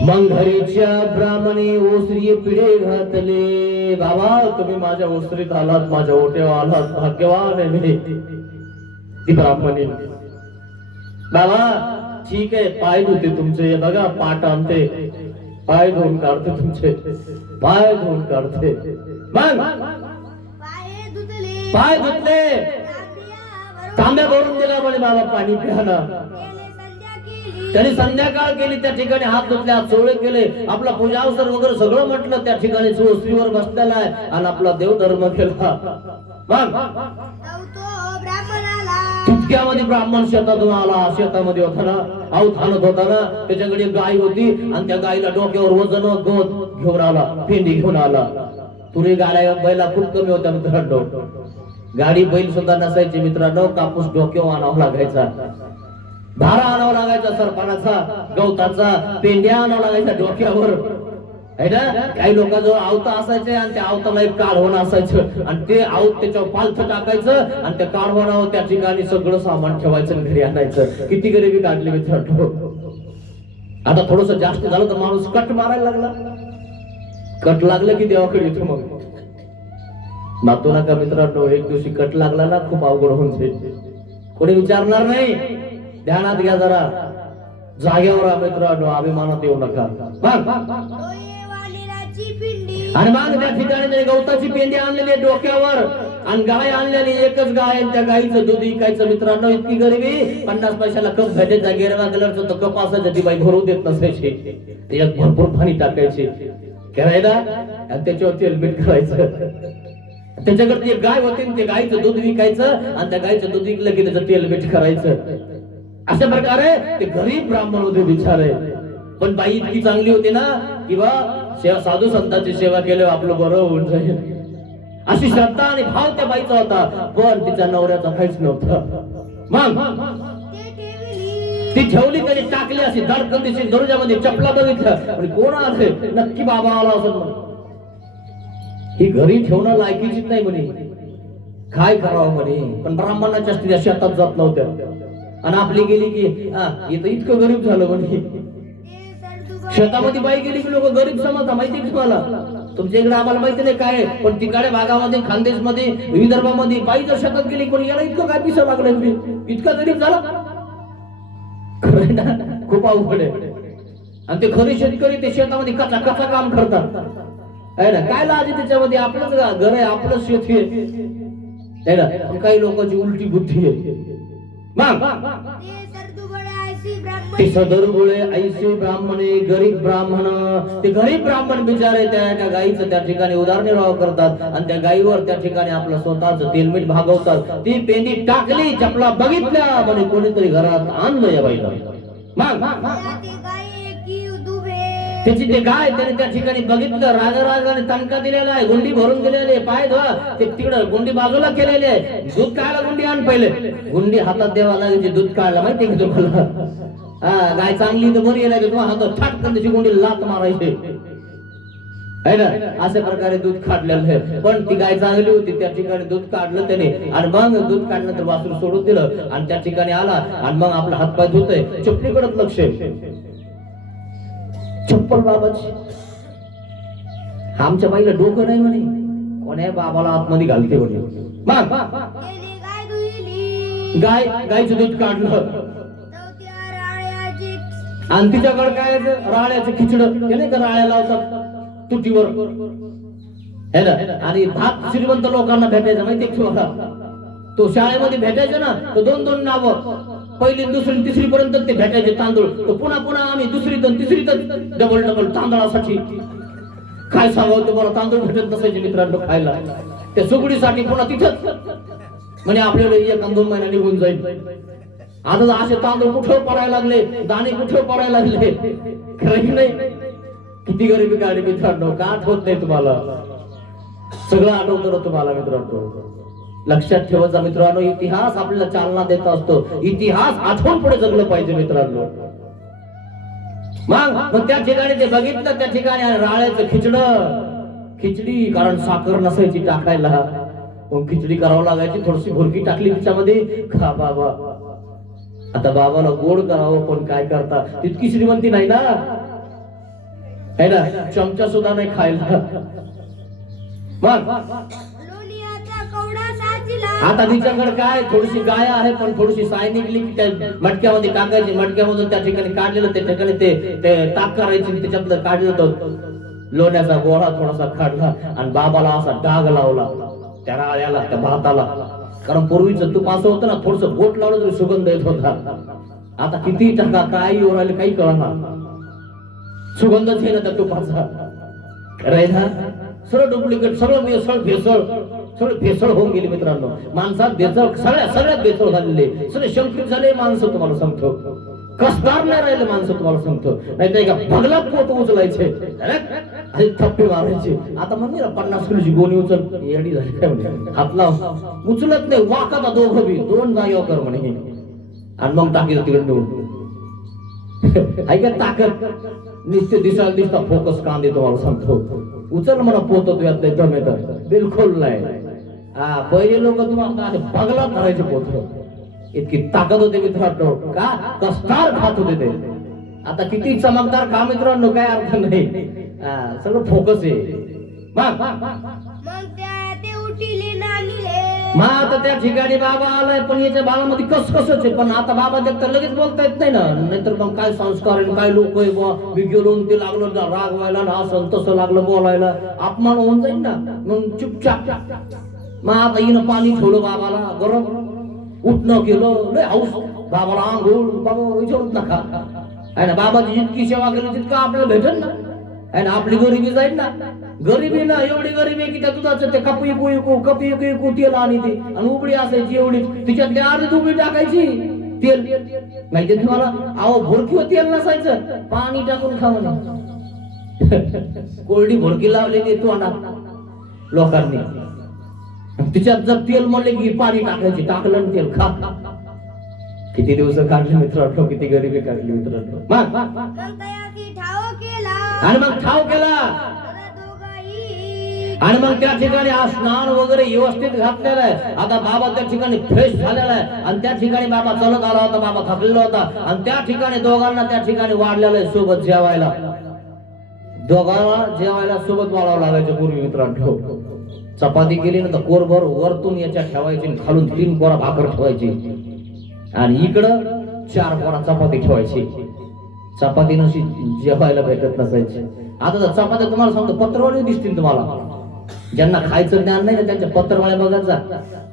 मग घरीच्या ब्राह्मणी ओसरी पिढे घातले. बाबा तुम्ही माझ्या ओसरीत आलात, माझ्या ओट्यावर आलात, भाग्यवान आहे मी. ती ब्राह्मणी, बाबा ठीक आहे, पाय धुते तुमचे, बघा पाठ आणते, पाय धुवून काढते तुमचे, पाय धुवून काढते. मग पाय धुतले, तांब्या भरून दिला म्हणे बाबा पाणी प्याना. केली त्यांनी संध्याकाळ केली, त्या ठिकाणी हात धुतले, हात चोळे केले, आपला पूजा अवसर वगैरे सगळं म्हटलं, त्या ठिकाणी स्त्रीवर बसलेला आहे आणि आपला देवधर्म केला. मग तो ब्राह्मणाला तितक्यामध्ये ब्राह्मण शेतातून आला, शेतामध्ये होता ना, आऊत हाणत होता ना, त्याच्याकडे एक गाय होती आणि त्या गायीला डोक्यावर वजन गोत घेऊन आला, पेंडी घेऊन आला. तुरी गाड्या बैला खूप कमी होत्या मित्रांनो, गाडी बैल सुद्धा नसायची मित्रांनो, कापूस डोक्यावर आणावा लागायचा, धारा आणावा लागायचा, सरपणाचा गवताचा, पेंड्या आणावा लागायचा डोक्यावर, है ना. काही लोकांजवळ आवता असायचे आणि त्या आवताला एक काढवण असायचं आणि ते आवत त्याच्यावर पालथं टाकायचं आणि त्या काढवणावर त्या ठिकाणी सगळं सामान ठेवायचं, घरी आणायचं. किती गरिबी काढली मित्रांनो. आता थोडस जास्त झालं तर माणूस कट मारायला लागला, कट लागलं की देवाकडे येतो. मग मातू नका मित्रांनो, एक दिवशी कट लागला ना खूप अवघड होऊन जाईल, कोणी विचारणार नाही. ध्यानात घ्या जरा, जागेवर राहा मित्रांनो, अभिमानात येऊ नका. वालिराची पिंडी आणि मग त्या ठिकाणी त्याने गवताची पेंडी आणलेली आहे डोक्यावर आणि गाय आणलेली, एकच गाय आणि त्या गायीचं दूध विकायचं मित्रांनो. इतकी गरिबी, 50 पैशाला कप भेटायचा, गेरवा कलरचा तो कप असायचा, ती बाई भरू देत नसायची, त्याच्यात भरपूर पाणी टाकायचे करायला आणि त्याच्यावर तेल मीठ करायचं. त्याच्याकडे एक गाय होती, ते गायीचं दूध विकायचं आणि त्या गायीचं दूध विकलं की त्याचं तेल मीठ करायचं. अशा प्रकारे ते गरीब ब्राह्मण होते बिचारे, पण बाई इतकी चांगली होती ना किंवा साधू संतांची सेवा केल्यावर आपलं बरं होऊन जाईल, अशी श्रद्धा आणि भाव त्या बाईचा होता. पण तिच्या नवऱ्याचा काहीच नव्हतं. मग ती ठेवली, त्याने टाकली अशी धडकन दिशी दरवाजामध्ये, चपला बघितलं आणि कोण आले, नक्की बाबा आला असं म्हणे. ही घरी ठेवणं लायकीचीच नाही म्हणे, काय करावं म्हणे. पण ब्राह्मणाच्या स्त्रिया शेतात जात नव्हत्या आणि आपली गेली की इथं इतकं गरीब झालं म्हणे. शेतामध्ये बाई गेली की लोक गरीब समजता, माहिती तुम्हाला. तुमच्या इकडे आम्हाला माहिती नाही काय, पण तिकडे भागामध्ये, खानदेश मध्ये, विदर्भामध्ये बाई जर शेतात गेली, कोणी याला इतकं काय पिसं लागलं, इतका गरीब झाला. खरं ना, खूप अवघड आहे. आणि ते खरे शेतकरी ते शेतामध्ये कचा कचा काम करतात, आहे ना. काय लाज आहे त्याच्यामध्ये, आपलंच घर आहे, आपलं शेत आहे ना. काही लोकांची उलटी बुद्धी आहे. ते सदरगुळे ऐसे ब्राह्मणे, गरीब ब्राह्मण, ते गरीब ब्राह्मण बिचारे त्या एका गायीचं त्या ठिकाणी उदरनिर्वाह करतात आणि त्या गायीवर त्या ठिकाणी आपलं स्वतःच तेलमीठ भागवतात. ती पेंडी टाकली, चपला बघितल्या म्हणे कोणीतरी घरात आणलं या बाईला. त्याची ते गाय त्याने त्या ठिकाणी बघितलं, रागाने तणका दिलेला आहे, गुंडी भरून दिलेली आहे, पाय धुवा, ते तिकडं गुंडी बाजूला केलेली आहे. दूध काढला, गुंडी आण पहिले, गुंडी हातात द्यावा लागायची, दूध काढला, माहिती का तुम्हाला. गाय चांगली तर बरी आहे, तुम्हाला हातात ठाटकन त्याची गुंडी लात मारायची, है ना. अशा प्रकारे दूध काढलेलं आहे. पण ती गाय चांगली होती, त्या ठिकाणी दूध काढलं त्याने आणि मग दूध काढलं तर वासरू सोडून दिलं आणि त्या ठिकाणी आला आणि मग आपला हातपाय धुतोय, चपलीकडे लक्ष आहे. चप्पल बाबाची, आमच्या बाईला डोकं नाही म्हणे, कोण्या बाबाला आतमध्ये घालते म्हणे. मग गायचं दूध काढलं आणि तिच्याकडे काय राळ्याचं खिचडं, नाही का राळ्या लावतात तुटीवर, है ना. आणि भात श्रीमंत लोकांना भेटायचं, माहितीये तुम्हाला. तो शाळेमध्ये भेटायचं ना, तो 2-2 नावं, पहिली दुसरी तिसरी पर्यंत ते भेटायचे तांदूळ, तो पुन्हा पुन्हा आम्ही दुसरीत तिसरीत डबल तांदळासाठी. काय सांगावं तुम्हाला, तांदूळ भेटत नसायचे मित्रांनो खायला, त्या सुगडीसाठी पुन्हा तिथंच, म्हणजे आपल्याला 1-2 महिना निघून जाईल. आता असे तांदूळ कुठं पडायला लागले, दाणे कुठं पडायला लागले, खरं नाही. किती गरिबी काढली मित्रांनो, का आठवत नाही तुम्हाला. सगळं आठवतं ना तुम्हाला मित्रांनो. लक्षात ठेवायचा मित्रांनो, इतिहास आपल्याला चालना देत असतो, इतिहास आठवण पुढे जगलं पाहिजे मित्रांनो. मग त्या ठिकाणी ते बघितलं, त्या ठिकाणी राळ्याचं खिचडी, कारण साखर नसायची टाकायला, मग खिचडी करावं लागायची. थोडीशी भुरकी टाकली तिच्यामध्ये, खा बाबा. आता बाबाला गोड करावं, पण काय करता, तितकी श्रीमंती नाही ना, है ना. चमचा सुद्धा नाही खायला. मग आता तिच्याकडे काय, थोडीशी गाय आहे, पण थोडीशी साय निघली की त्या मटक्यामध्ये टाकायची, मटक्यामधून त्या ठिकाणी काढलेलं, त्या ठिकाणी ते ताक करायची, त्याच्यातलं काढलं तर लोण्याचा गोळा थोडासा काढला आणि बाबाला असा डाग लावला त्या राळ्याला, त्या भाताला. कारण पूर्वीचं तूप असं होतं ना, थोडस बोट लावलं तरी सुगंध येत होता. आता किती टाका काय येऊ राहिले काही कळणार. सुगंधच आहे ना त्या तुपाचा. खरंय ना, सगळं डुप्लिकेट, सगळं भेसळ भेसळ, सगळं भेसळ होऊन गेली मित्रांनो. माणसात भेसळ, सगळ्यात भेसळ झालेले, सगळे शंकित झाले माणसं. तुम्हाला सांगतो, कसदार नाही राहिले माणसं. तुम्हाला सांगतो, नाही तर एका भगला पोत उचलायचे आणि थप्पी मारायचे. आता म्हणजे 50 किलोची गोणी उचल, येडी झाली काय म्हणे, हातला उचलत नाही, वाकता दोघं बी, 2 जागेवर कर म्हणे, आणि मग टाकीचं तिकडे निवडून. ऐका ताकद, निश्चित दिसता फोकस कांदे. तुम्हाला सांगतो, उचल म्हणा पोत तुझ्यातले दमे तर बिलकुल नाही. हा, पहिले लोक तुम्हाला बगला धरायचे पोत, इतकी ताकद होते मित्रांनो. का कसदार खात होते ते. आता किती चमकदार खा मित्रांनो, काय अर्थ नाही. सगळं फोकस आहे. मग ते उठिले नानिले. मग आता त्या ठिकाणी बाबा आलाय, पण याच्या बाळामध्ये कसच आहे. पण आता बाबा देखता लगेच बोलता येत नाही ना, नाहीतर मग काय संस्कार आहे, काय लोक आहे बुवा, मी गेलो ते लागलं राग व्हायला, असं तसं लागलं बोलायला, अपमान होऊन जाईल ना. मग चुपचाप. मग आता हिनं पाणी ठेवलं बाबाला गरम, उठणं केलं, लय हाऊस बाबाला, आंघोळ बाबा विचारूच नका. आहे ना, बाबाची जितकी सेवा केली तितकं आपल्याला भेटेल ना. आहे ना, आपली गरिबी जाईल ना. गरिबी ना एवढी गरिबी की त्या दुधाचं ते कपी कपी तेल आणि ते, आणि उबडी असायची एवढी, तिच्यातली अर्धी उबडी टाकायची तेल. माहिती तुम्हाला, अहो भोरकी तेल नसायचं, पाणी टाकून खा म्हणे. कोरडी भोरकी लावलेली तोंडात लोकांनी, तिच्यात जर तेल म्हणले की पाणी टाकायची, टाकलं तेल खा. किती दिवस काढले मित्रांनो, किती गरिबी काढली मित्रांनो. आणि मग ठाव केला, आणि मग त्या ठिकाणी स्नान वगैरे व्यवस्थित घातलेलं आहे. आता बाबा त्या ठिकाणी फ्रेश झालेला आहे, आणि त्या ठिकाणी बाबा चालत आला होता, बाबा थकलेला होता, आणि त्या ठिकाणी दोघांना त्या ठिकाणी वाढलेलं आहे सोबत जेवायला. दोघांना जेवायला सोबत वाढावं लागायचं पूर्वी मित्रांनो. चपाती केली ना तर कोरभर वरतून याच्या ठेवायची, खालून 3 कोरा भाकर ठेवायची, आणि इकडं 4 कोरा चपाती ठेवायची. चपाती नशी जेवायला भेटत नसायची. आता तर चपात्या तुम्हाला सांगतो पत्रवाळी दिसतील तुम्हाला. ज्यांना खायचं ज्ञान नाही ना, त्यांच्या पत्रवाळ्या बघायचा,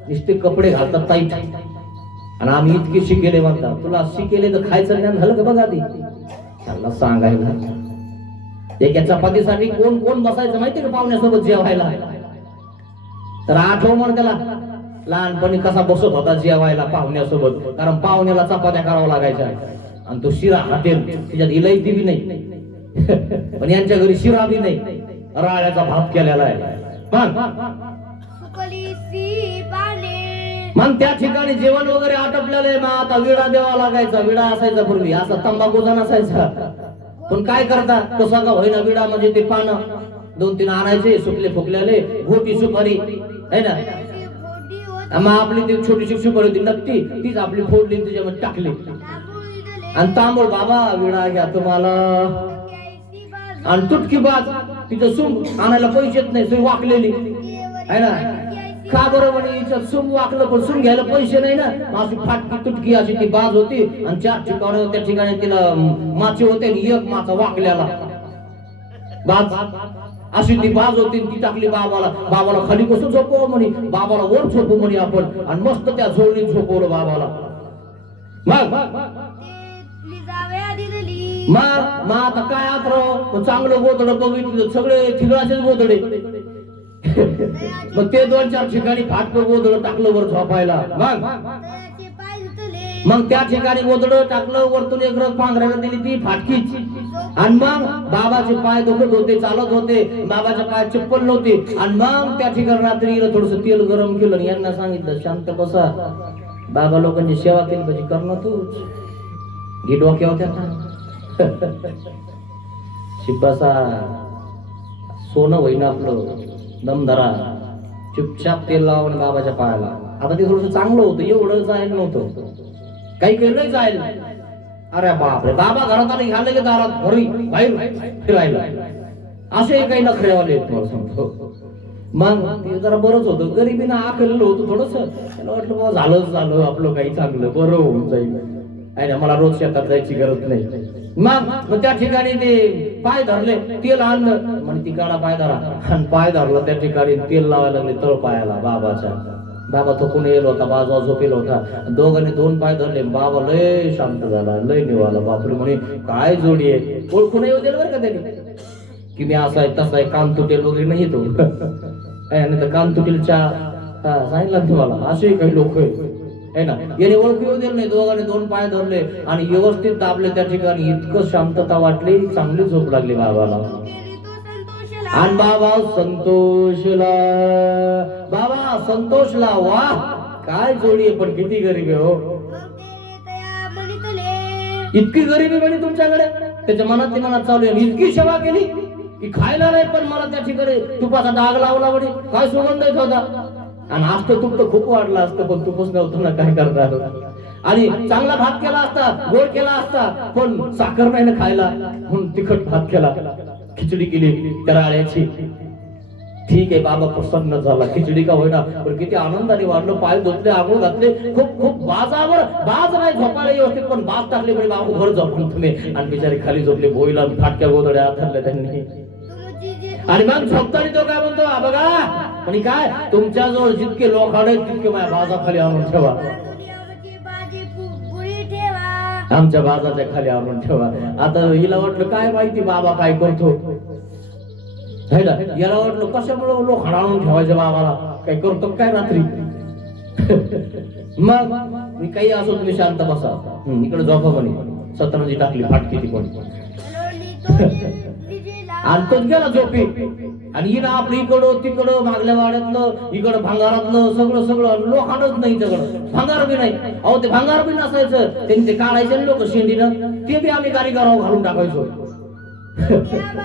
नुसते कपडे घालतात टाईट, आणि आम्ही इतके शिकेले म्हणतात. तुला शिकेले तर खायचं ज्ञान झालं का बघा आधी, त्यांना सांगायला. एका चपातीसाठी कोण कोण बसायचं माहितीये का पाहुण्यासोबत जेवायला. तर आठव म्हण त्याला, लहानपणी कसा बसत होता जेवायला पाहुण्यासोबत. कारण पाहुण्याला चपात्या करावं लागायच्या, आणि तो शिरा हातेल, त्याच्यात इलायची बी नाही, पण यांच्या घरी शिरा बी नाही, राळ्याचा भात केलेला आहे. मग त्या ठिकाणी जेवण वगैरे आटपलेलं आहे. मग आता विडा द्यावा लागायचा. विडा असायचा पूर्वी, असा तंबाखूचा नसायचा. पण काय करता, कसा का होईना विडा म्हणजे ते पानं 2-3 आणायचे सुकले फुकलेले, घोटी सुपारी आहे ना. मग आपली ती छोटीशी सुपारी होती नक्की, तीच आपली फोडली, त्याच्यामध्ये टाकली, आणि तांबूळ बाबा विडा घ्या तुम्हाला, आणि तुटकी बाज. तिथं सूम आणायला पैसे येत नाही, सूम वाकलेली आहे ना. का बरं म्हणे, सूम वाकलं पण सूम घ्यायला पैसे नाही ना. अशी फाटकी तुटकी अशी ती बाज होती, आणि 4 ठिकाणी त्या ठिकाणी तिला माचे होते, आणि 1 माचा वाकलेला बाज, अशी ती बाज होती. ती टाकली बाबाला. बाबाला खाली कसं झोपव म्हणे, बाबाला वर झोपू म्हणे आपण, आणि मस्त त्या झोळणीत झोपवलं बाबाला. मग आता काय आत्र चांगलं गोधडं बघितलं, सगळे ठिगळाचेच गोधडे. मग ते 2-4 ठिकाणी फाटकं गोधडं टाकलं वर झोपायला. मग त्या ठिकाणी गोधडं टाकलं, वरतून एक रग पांघरायला दिली ती फाटकीच. आणि मग बाबाचे पाय दुखत होते, चालत होते, बाबाच्या पायात चप्पल नव्हती. आणि मग त्या ठिकाणी रात्री थोडस तेल गरम केलं, यांना सांगितलं शांत बसा, बाबा लोकांची सेवा केली पाहिजे, करणं तूच घे डोक्यावर त्याचा शिपासा, सोनं होईन आपलं, दम धरा, चुपचाप तेल लावून बाबाच्या पायाला. आता ते थोडस चांगलं होतं, एवढं जायला नव्हतं, काही केलं जाईल. अरे बापरे, बाबा घरात आले, घाले की दारात घरी बाहेर फिरायला, असे काही नखरेवाले तुम्हाला सांगतो. मग ते जरा बरंच होतं, गरिबीनं आखलेलं होतं थोडस. त्याला वाटलं बाबा झालं आपलं काही चांगलं, बरं होऊन जाईल, आहे ना, मला रोज शेतात जायची गरज नाही. मग त्या ठिकाणी ते पाय धरले, तेल आणलं, म्हणजे ती काढा पाय धरा, आणि पाय धरला त्या ठिकाणी तेल लावायला लागले तळ पायाला बाबाच्या. बाबा थकून येलो होता, बाजवा झोपेल होता. दोघांनी दोन पाय धरले. बाबा लय शांत झाला, लय निवाला. बापरे म्हणे काय जोडी आहे. ओळखून येऊ दिलं बरं का त्याने की मी असा आहे तसा आहे, कान तुटेल वगैरे नाही तो. नाही तर कान तुटेल सांगितलं ना तुम्हाला. असे काही लोक आहे ना. याने ओळखू येऊ दिलं नाही. दोघांनी दोन पाय धरले आणि व्यवस्थित दाबले त्या ठिकाणी. इतकं शांतता वाटली, चांगली झोप लागली बाबाला. केली तो संतोषला. आणि बाबा संतोषला, बाबा संतोषला. वाह काय जोडी आहे, पण किती गरीब आहे हो. मग तेरे तया म्हणितले. इतकी गरिबी म्हणे तुमच्याकडे. त्याच्या मनात चालू आहे. इतकी सेवा केली की खायला नाही, पण मला त्या ठिकाणी तुपाचा डाग लावला म्हणे. काय सुगंध येत होता. आणि आज तर तूप तर खूप वाढला असतं, पण तुपच नव्हतं ना, काय करणार. आणि चांगला भात केला असता, गोड केला असता, पण साखर नाही ना खायला, म्हणून तिखट भात केला. खिचडी केली त्या राळ्याची. ठीक आहे, बाबा प्रसन्न झाला. खिचडी का होईना, पण किती आनंदाने वाढलं. पाय धुतले, आंघोळ घातले. खूप खूप बाजावर बाज नाही झोपायला व्यवस्थित, पण बाज टाकले म्हणजे बाबू वर झोपून तुम्ही. आणि बिचारी खाली झोपले. भोईला फाटक्या गोदड्या आथरल्या त्यांनी. तुमची जी आणि मग झोपताना तो काय म्हणतो, बघा म्हणे काय, तुमच्याजवळ जितके लोकांड आहेत तितके माझ्या बाजाखाली आणून ठेवा. बाजूची भाजी पुरी ठेवा. आमच्या बाजाच्या खाली आणून ठेवा. आता हिला वाटलं काय माहिती बाबा काय करतो. है ना. याला वाटलं कशामुळे लोकांड आणून ठेवायचे बाबाला, काय करतो काय रात्री. मग मी काही असो, तुम्ही शांत बसा, इकडे झोपा म्हणे. सतरंजी टाकली फाटकी ती कोण. आणि तोच गेला झोपी. आणि हिनं आपलं इकडं तिकडं मागल्या वाड्यातलं इकडं भांगारातलं सगळं सगळं. लोखंडच नाही सगळं, भांगार बी नाही. अहो ते भांगार बी नसायचं, त्यांनी ते काढायचे लोक शेंडीनं. ते बी आम्ही कारीगरावर घालून टाकायचो.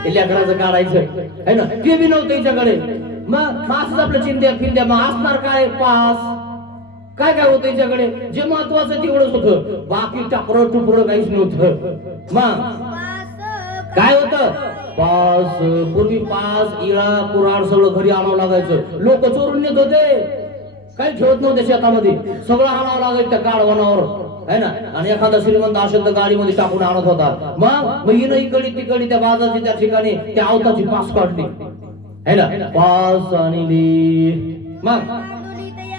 ते लेकराचं काढायचं है ना, ते बी नव्हतं त्याच्याकडे. मग असंच आपलं चिंध्या फिंद्या. मग असणार काय पास, काय काय होतं त्याच्याकडे. जे महत्वाचं तेवढंच होतं, बाकी टापरं टुपरं काहीच नव्हतं. मग काय होतं, पास. पूर्वी पास, इळा, कुऱ्हाड सगळं घरी आणावं लागायचं. लोक चोरून नेत होते, काही ठेवत नव्हते शेतामध्ये. सगळं आणावं लागायचं त्या गाडवानावर है ना. आणि एखादा श्रीमंत असेल तर गाडीमध्ये टाकून आणत होता. मग हिनं इकडे तिकडे त्या बाजाची त्या ठिकाणी त्या आवताची पास काढली है ना. पास आणली.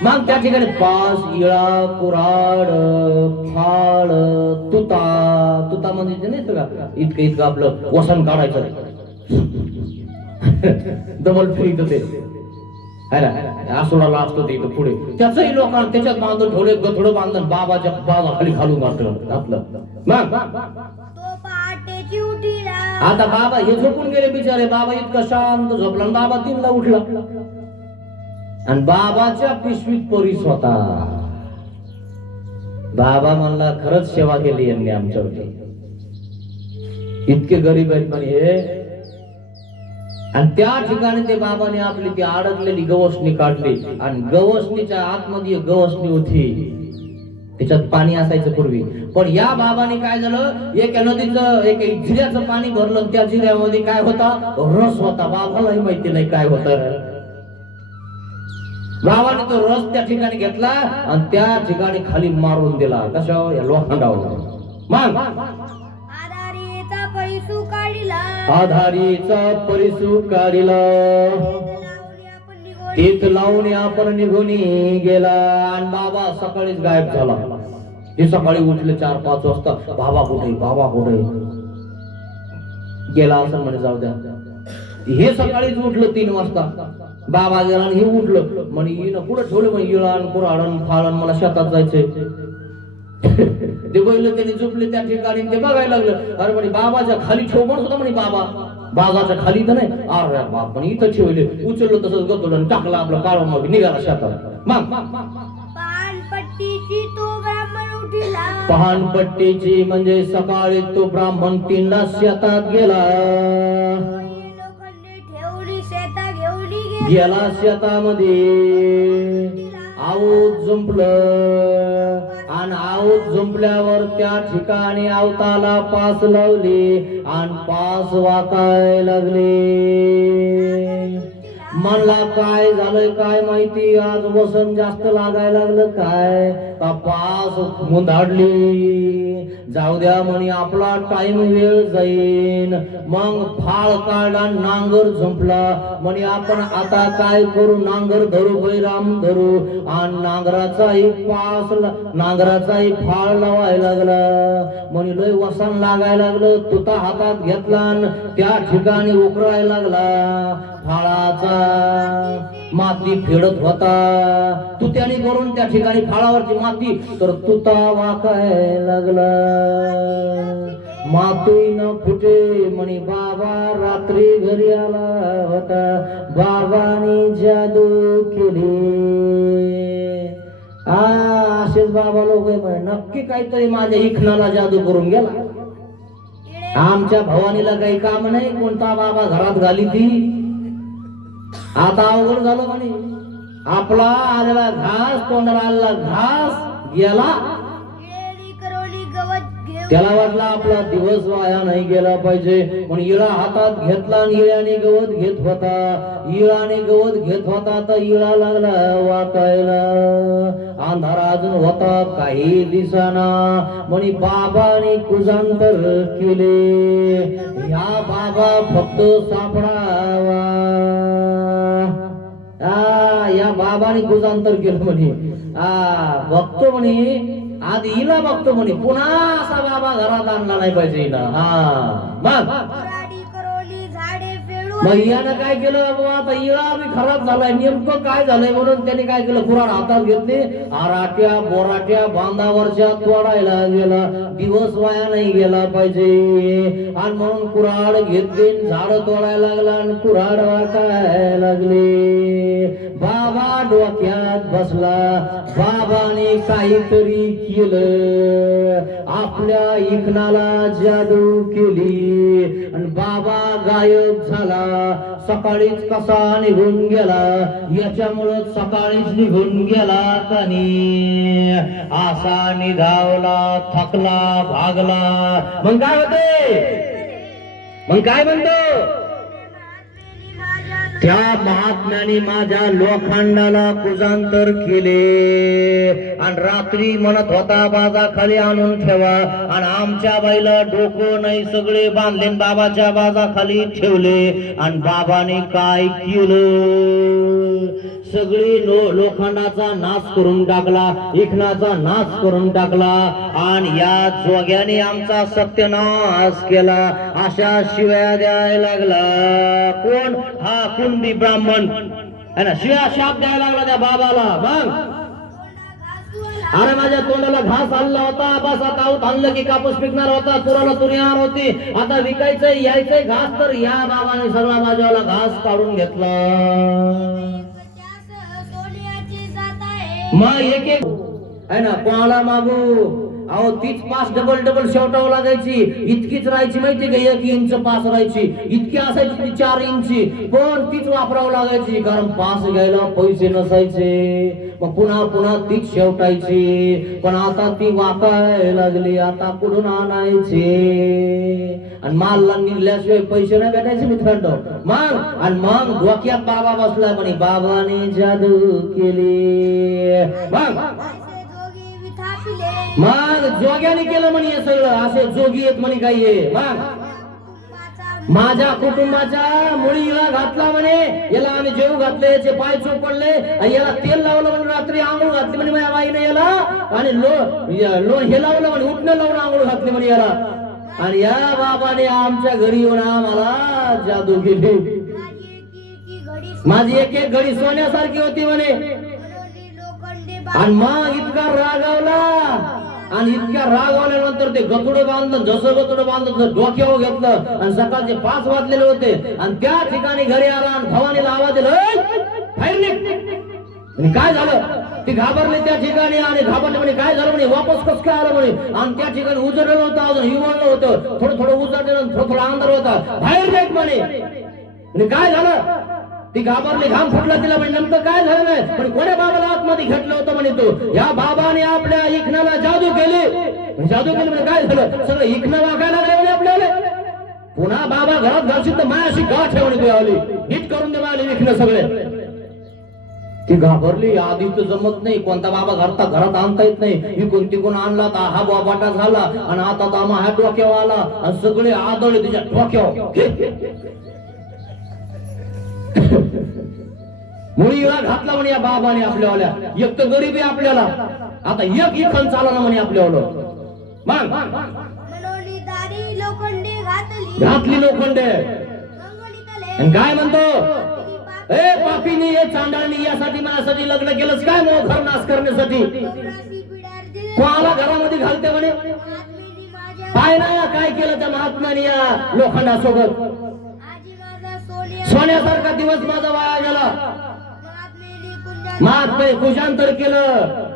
मग त्या ठिकाणी पास, इळा, कुऱ्हाड, फाळ, तुता म्हणजे नाही का इतकं इतकं आपलं वसन काढायचं. डबल फिरीत ते है ना. आसुराला असतो ते इथं पुढे. त्याचंही लोकांना त्याच्यात बांधून ठेवले. गथडं बांधून बाबाच्या खाली घालून घातलं. मग तो पहाटेची उठीला. आता बाबा हे झोपून गेले बिचारे. बाबा इतका शांत झोपला. बाबा 3ला उठला. आणि बाबाच्या पिशवीत पोरीस होता. बाबा म्हणला खरंच सेवा केली यांनी आमच्यावरती. इतके गरीब आहेत म्हणे हे. आणि त्या ठिकाणी ते बाबाने आपली ती अडकलेली गवसणी काढली. आणि गवसणीच्या आतमध्ये गवसणी होती, त्याच्यात पाणी असायचं पूर्वी. पण या बाबाने काय झालं, एक नदीचं एक झिऱ्याचं पाणी भरलं. त्या झिऱ्यामध्ये काय होता, रस होता. बाबालाही माहिती नाही काय होतं. बाबाने तो रस त्या ठिकाणी घेतला आणि त्या ठिकाणी खाली मारून दिला. कशावर, या लोखंडावर. मग आधारीचा पैसू काढिला. आधारीचा परिसू काढिला. तीत लावून आपण निघून गेला. आणि बाबा सकाळीच गायब झाला. हे सकाळी उठले 4-5 वाजता. बाबा कुठे, बाबा कुठे गेला असं म्हणे. जाऊ द्या. हे सकाळीच उठलं 3 वाजता. बाबा गेला आणि हे उठलं म्हणे हिनं पुढे ठेवलं म्हणे इळान कुऱ्हाडन फाळण, मला शेतात जायचंय. ते बैल त्यांनी झोपले त्या ठिकाणी. ते बघायला लागलं. अरे म्हणे बाबाच्या खाली ठेव म्हणत होता म्हणे. बाबाच्या खाली तर नाही. अरे बाप म्हणे इथं ठेवले. उचललं तसंच गतवलं, टाकलं आपलं काळ, मग निघाला शेतात. मग पानपट्टीची तो ब्राह्मण उठिला. पानपट्टीची म्हणजे सकाळी तो ब्राह्मण 3ला शेतात गेला. गेला शेतामध्ये. आवत जुंपलं. आणि आवत जुंपल्यावर त्या ठिकाणी आवताला पास लावली आणि पास वाकाय लागले. म्हणला काय झालंय काय माहिती, आज वसन जास्त लागायला लागलं काय का पास मुंदाडली, जाऊ द्या म्हणे आपला टाइम वेळ जाईन. मग फाळ काढला, नांगर झुंपला, म्हणे आपण आता काय करू, नांगर धरू बैराम धरू. आणि नांगराचाही नांगराचाही फाळ लावायला लागला. म्हणे लय वसन लागायला लागलं, तुता हातात घेतला आणि त्या ठिकाणी उकरायला लागला. फाळाचा माती फेडत होता, तुत्याने करून त्या ठिकाणी फाळावरची माती, तर तुता वाकाय लागला. माती न फुटे म्हणे बाबा रात्री घरी आला होता, बाबाने जादू केली. असेच बाबा लोक म्हणे नक्की काहीतरी माझ्या इखनाला जादू करून गेला. आमच्या भवानीला काही काम नाही, कोणता बाबा घरात घाली ती. आता अवघड झालं म्हणे, आपला आलेला घास तोंडाला आलेला घास गेला. इळेली करवली गवत घेऊन त्याला वाटला आपला दिवस वाया नाही गेला पाहिजे, म्हणून इळा हातात घेतला आणि इळ्याने गवत घेत होता. इळाने गवत घेत होता तर इळा लागला वाकायला. अंधार अजून होता, काही दिसाना. म्हणे बाबाने कुजांतर केले, ह्या बाबा फक्त सापडावा. या बाबाने कुजांतर केलं म्हणे. बघतो म्हणे, आधी हिला बघतो म्हणे, पुन्हा असा बाबा घरात आणला नाही पाहिजे हिला. मग कुऱ्हाडी करवली झाडे फेडून मग यानं काय केलं बाबा, आता इळा बी खराब झालाय, नेमकं काय झालंय म्हणून त्याने काय केलं, कुऱ्हाड हातात घेतली, आराट्या बोराट्या बांधावरच्या तोडायला गेला. दिवस वाया नाही गेला पाहिजे आणि म्हणून कुऱ्हाड घेतली, झाड तोडायला लागला आणि कुऱ्हाड वाटायला लागले. बाबा डोक्यात बसला, बाबाने काहीतरी केलं, आपल्या इखनाला जादू केली आणि बाबा गायब झाला. सकाळीच कसा निघून गेला, याच्यामुळं सकाळीच निघून गेला कानी. असा निघावला, थकला, भागला. मग काय होते, मग काय म्हणतो, त्या महात्म्याने माझ्या लोखंडाला कुजांतर केले आणि रात्री म्हणत होता बाजा खाली आणून ठेवा, आणि आमच्या बाईला डोकं नाही सगळे बांधले बाबाच्या बाजा खाली ठेवले. आणि बाबाने काय केलं, सगळी लोखंडाचा नाश करून टाकला, इखनाचा नाश करून टाकला आणि या जोग्याने आमचा सत्यनाश केला. अशा शिव्या द्यायला लागला. कोण, हा कुंडी ब्राह्मण है ना, शिव्या शाप द्यायला लागला त्या बाबाला. मग अरे माझ्या तोंडाला घास आणला होता, बस आता आऊत आणलं की कापूस पिकणार होता, तुराला तुरियार होती, आता विकायचंय यायचंय घास, तर या बाबाने सगळा माझ्याला घास काढून घेतला. सोन्याची जात आहे. मग एक एक है ना, कोणाला मागू, अहो तीच पास डबल डबल शेवटावं लागायची, इतकीच राहायची माहिती का, 1 इंच पास राहायची, इतकी असायची 4 इंची, पण तीच वापरावं लागायची, कारण पास घ्यायला पैसे नसायचे. मग पुन्हा पुन्हा तीच शेवटायची, पण आता ती वाकायला लागली, आता कुठून आणायचे, आणि मालला निघल्याशिवाय पैसे नाही भेटायचे मित्रांनो. मग आणि मग डोक्यात बाबा बसला, म्हणे बाबाने जादू केली. मग जोग्याने केलं म्हणे हे सगळं, असे जोगी येत म्हणे काही आहे. मग माझ्या कुटुंबाच्या मुळीला घातला म्हणे, याला आम्ही जेव घातले, याचे पाय चोपडले, याला तेल लावलं म्हणे, रात्री आंघोळ घातली म्हणे माझ्या बाईने याला, आणि हे लावलं म्हणे, उठणं लावून आंघोळ घातली म्हणे याला. आणि या बाबाने आमच्या घरी येऊन आम्हाला जादू केली. माझी एक एक घडी सोन्यासारखी होती म्हणे. आणि मग इतका रागावला, आणि इतक्या रागावल्यानंतर ते गतुडं बांधलं, जसं गतुडं बांधलं डोक्यावर घेतलं, आणि सकाळचे 5 वाजलेले होते, आणि त्या ठिकाणी घरी आला आणि भवानीला आवाज दिला, काय झालं, ती घाबरली त्या ठिकाणी, आणि घाबरले म्हणे काय झालं म्हणे, वापस कस काय आलं म्हणे, आणि त्या ठिकाणी उजळलं होतं, अजून हिवळलं होतं, थोडं थोडं उजळलं, थोडं थोडा अंधार होता, बाहेर जाईत म्हणे. काय झालं, ती घाबरली, घाम फुटला तिला, म्हणजे नेमकं काय झालं नाही, पण कोण्या बाबाला आतमध्ये घेतलं होतं म्हणे, तो या बाबाने आपल्या इखनाला जादू केली. जादू केली म्हणजे काय झालं, सगळं इखनं वागायला लागले म्हणे आपल्याला. पुन्हा बाबा घरात घालशील तर मायाशी गाठ आहे म्हणे, तू आली नीट करून दे मला देखणं सगळे. ती घाबरली. आधी तर जमत नाही, कोणता बाबा घरात आणता येत नाही. इकून तिकून आणला तर हा बाबाटा झाला आणि आता तर माझ्या डोक्यावर आला आणि सगळे आदळले तिच्या डोक्यावर. मुळीला घातला म्हणे या बाबाने आपल्यावाल्या. एक तर गरिबी आपल्याला, आता एक इथं चालला म्हणे आपल्यावालं. मग मनोली दारी लोखंडे घातली लोखंडे. मंगोली तले आणि काय म्हणतो, पापी ए पापीनी ए चांडाळणी यासाठी माझ्यासाठी लग्न केलंस काय? मोखर नाश करण्यासाठी. गौरासी पिडार दिले कोणाला घरामध्ये घालते म्हणे? महात्मेनी माझ्या पाय ना या काय केलं त्या महात्म्याने या लोखंडासोबत. आजी माझा सोनिया सोन्यासारखा दिवस माझा वाया गेला. महात्मेनी कुंजा महात्मे कुशांतर केलं.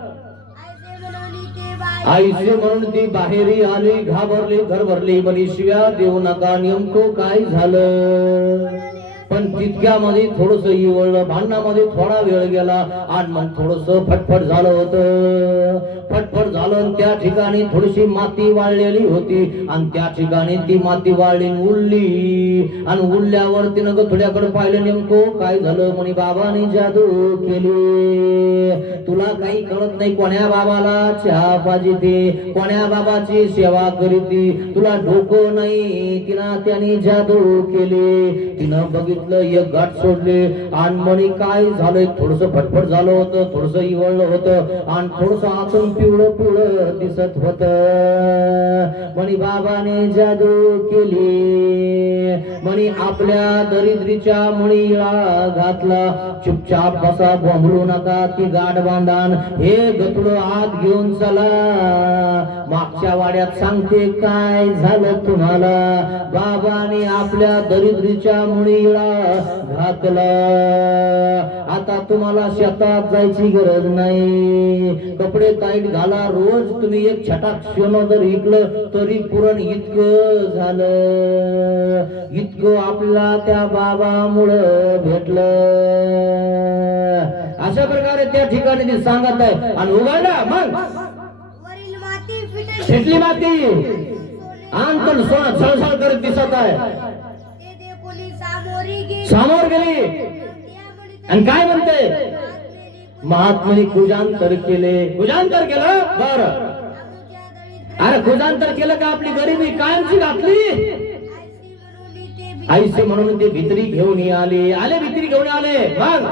आयसे मनोली ते बाई आईचे म्हणून ती बाहेरी आली, घाबरली, घर भरली. म्हणे शिव्या देऊ नका, नेमकं काय झालं? पण तितक्यामध्ये थोडस इवळलं. भांडणामध्ये थोडा वेळ गेला आणि मग थोडस फटफट झालं होतं. फटफट झालं आणि त्या ठिकाणी थोडीशी माती वाळलेली होती आणि त्या ठिकाणी ती माती वाळली उडली. आणि उडल्यावर तिनं थोड्याकडे पाहिलं. नेमकं काय झालं? म्हणे बाबाने जादू केली. तुला काही कळत नाही. कोण्या बाबाला चहा पाजिते, कोण्या बाबाची सेवा करीती, तुला डोकं नाही. तिनं त्याने जादू केली. तिनं बघितलं, एक गाठ सोडले आणि म्हणे काय झालंय? थोडस फटफट झालं होतं, थोडस इवळलं होतं आणि थोडस आतून पिवळं पिवळं दिसत होत. म्हणे बाबाने जादू केली. म्हणे आपल्या दरिद्रीच्या मुळीला घातला. चुपचाप बसा, बोंबलू नका. ती गाठ बांधान, हे गतुडं आत घेऊन चला. मागच्या वाड्यात सांगते काय झालं तुम्हाला. बाबाने आपल्या दरिद्रीच्या मुळीला घातला. आता तुम्हाला शेतात जायची गरज नाही. कपडे टाईट घाला. रोज तुम्ही एक छटाक सोनं जर विकलं तरी पुरण इतकं झालं. इतकं आपल्याला त्या बाबामुळं भेटलं. अशा प्रकारे त्या ठिकाणी ते सांगत आहे. आणि उघडला मग वरील माती शेटली माती अंतल सोना झळझळ करत दिसत आहे. ते देखोली सामोरी गेली समोर गेली आणि काय म्हणते? महात्म्याने कुजांतर केले. कुजांतर केलं बर. अरे कुजांतर केलं का? आपली गरिबी कायमची घातली. आईसे म्हणून ते भित्री घेऊन आले भित्री घेऊन आले. मग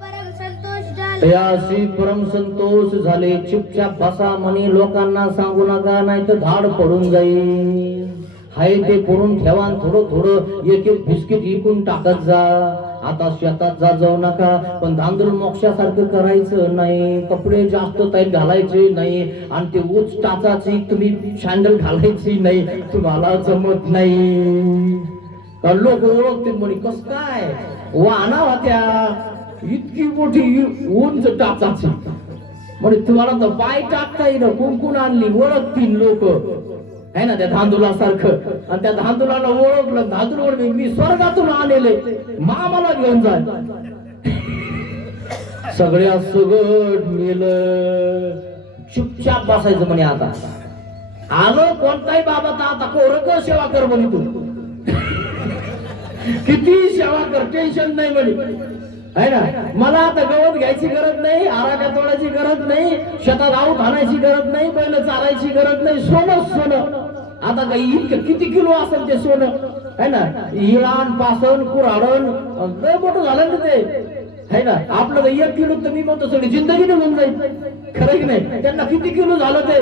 परम संतोष झाले. यासी परम संतोष झाले. चुपचाप बसा म्हणे, लोकांना सांगू नका, नाही तर धाड पडून जाईल. हाय ते करून ठेवा. थोडं थोडं एक एक बिस्किट विकून टाकत जा. आता शेतात जाऊ नका, पण धांदूळ मोक्षासारखं करायचं नाही. कपडे जास्त टाईट घालायचे नाही आणि ते उच टाचाची तुम्ही सँडल घालायची नाही. तुम्हाला जमत नाही. लोक ओळखतील म्हणे, कस काय वाहना होत्या इतकी मोठी उंच टाचाची. म्हणजे तुम्हाला तर पाय टाकता येईल. कुंकून आणली, ओळखतील लोक है ना त्या धांदुलासारखं. आणि त्या धांदुलाला ओळखलं. धांदूळ मी स्वर्गातून आलेले, मामाला घेऊन जाय. सगळ्या सगळं मेलं. चुपचाप बसायचं म्हणे. आता आलो कोणताही बाबा तर आता कोरक सेवा कर म्हणे. तू किती सेवा कर, टेन्शन नाही म्हणे. है ना, मला आता गवत घ्यायची गरज नाही, आराड्या तोडायची गरज नाही, शेतात आऊत आणायची गरज नाही, बैल चारायची गरज नाही. सोनं सोनं. आता काही इतकं किती किलो असेल ते सोनं, है ना. इळान पासन कुऱ्हाडण लय मोठं झालं ना ते, है ना. आपलं 1 किलो तर मी म्हणतो सगळी जिंदगी निघून जाईल. खरं की नाही? त्यांना किती किलो झालं ते.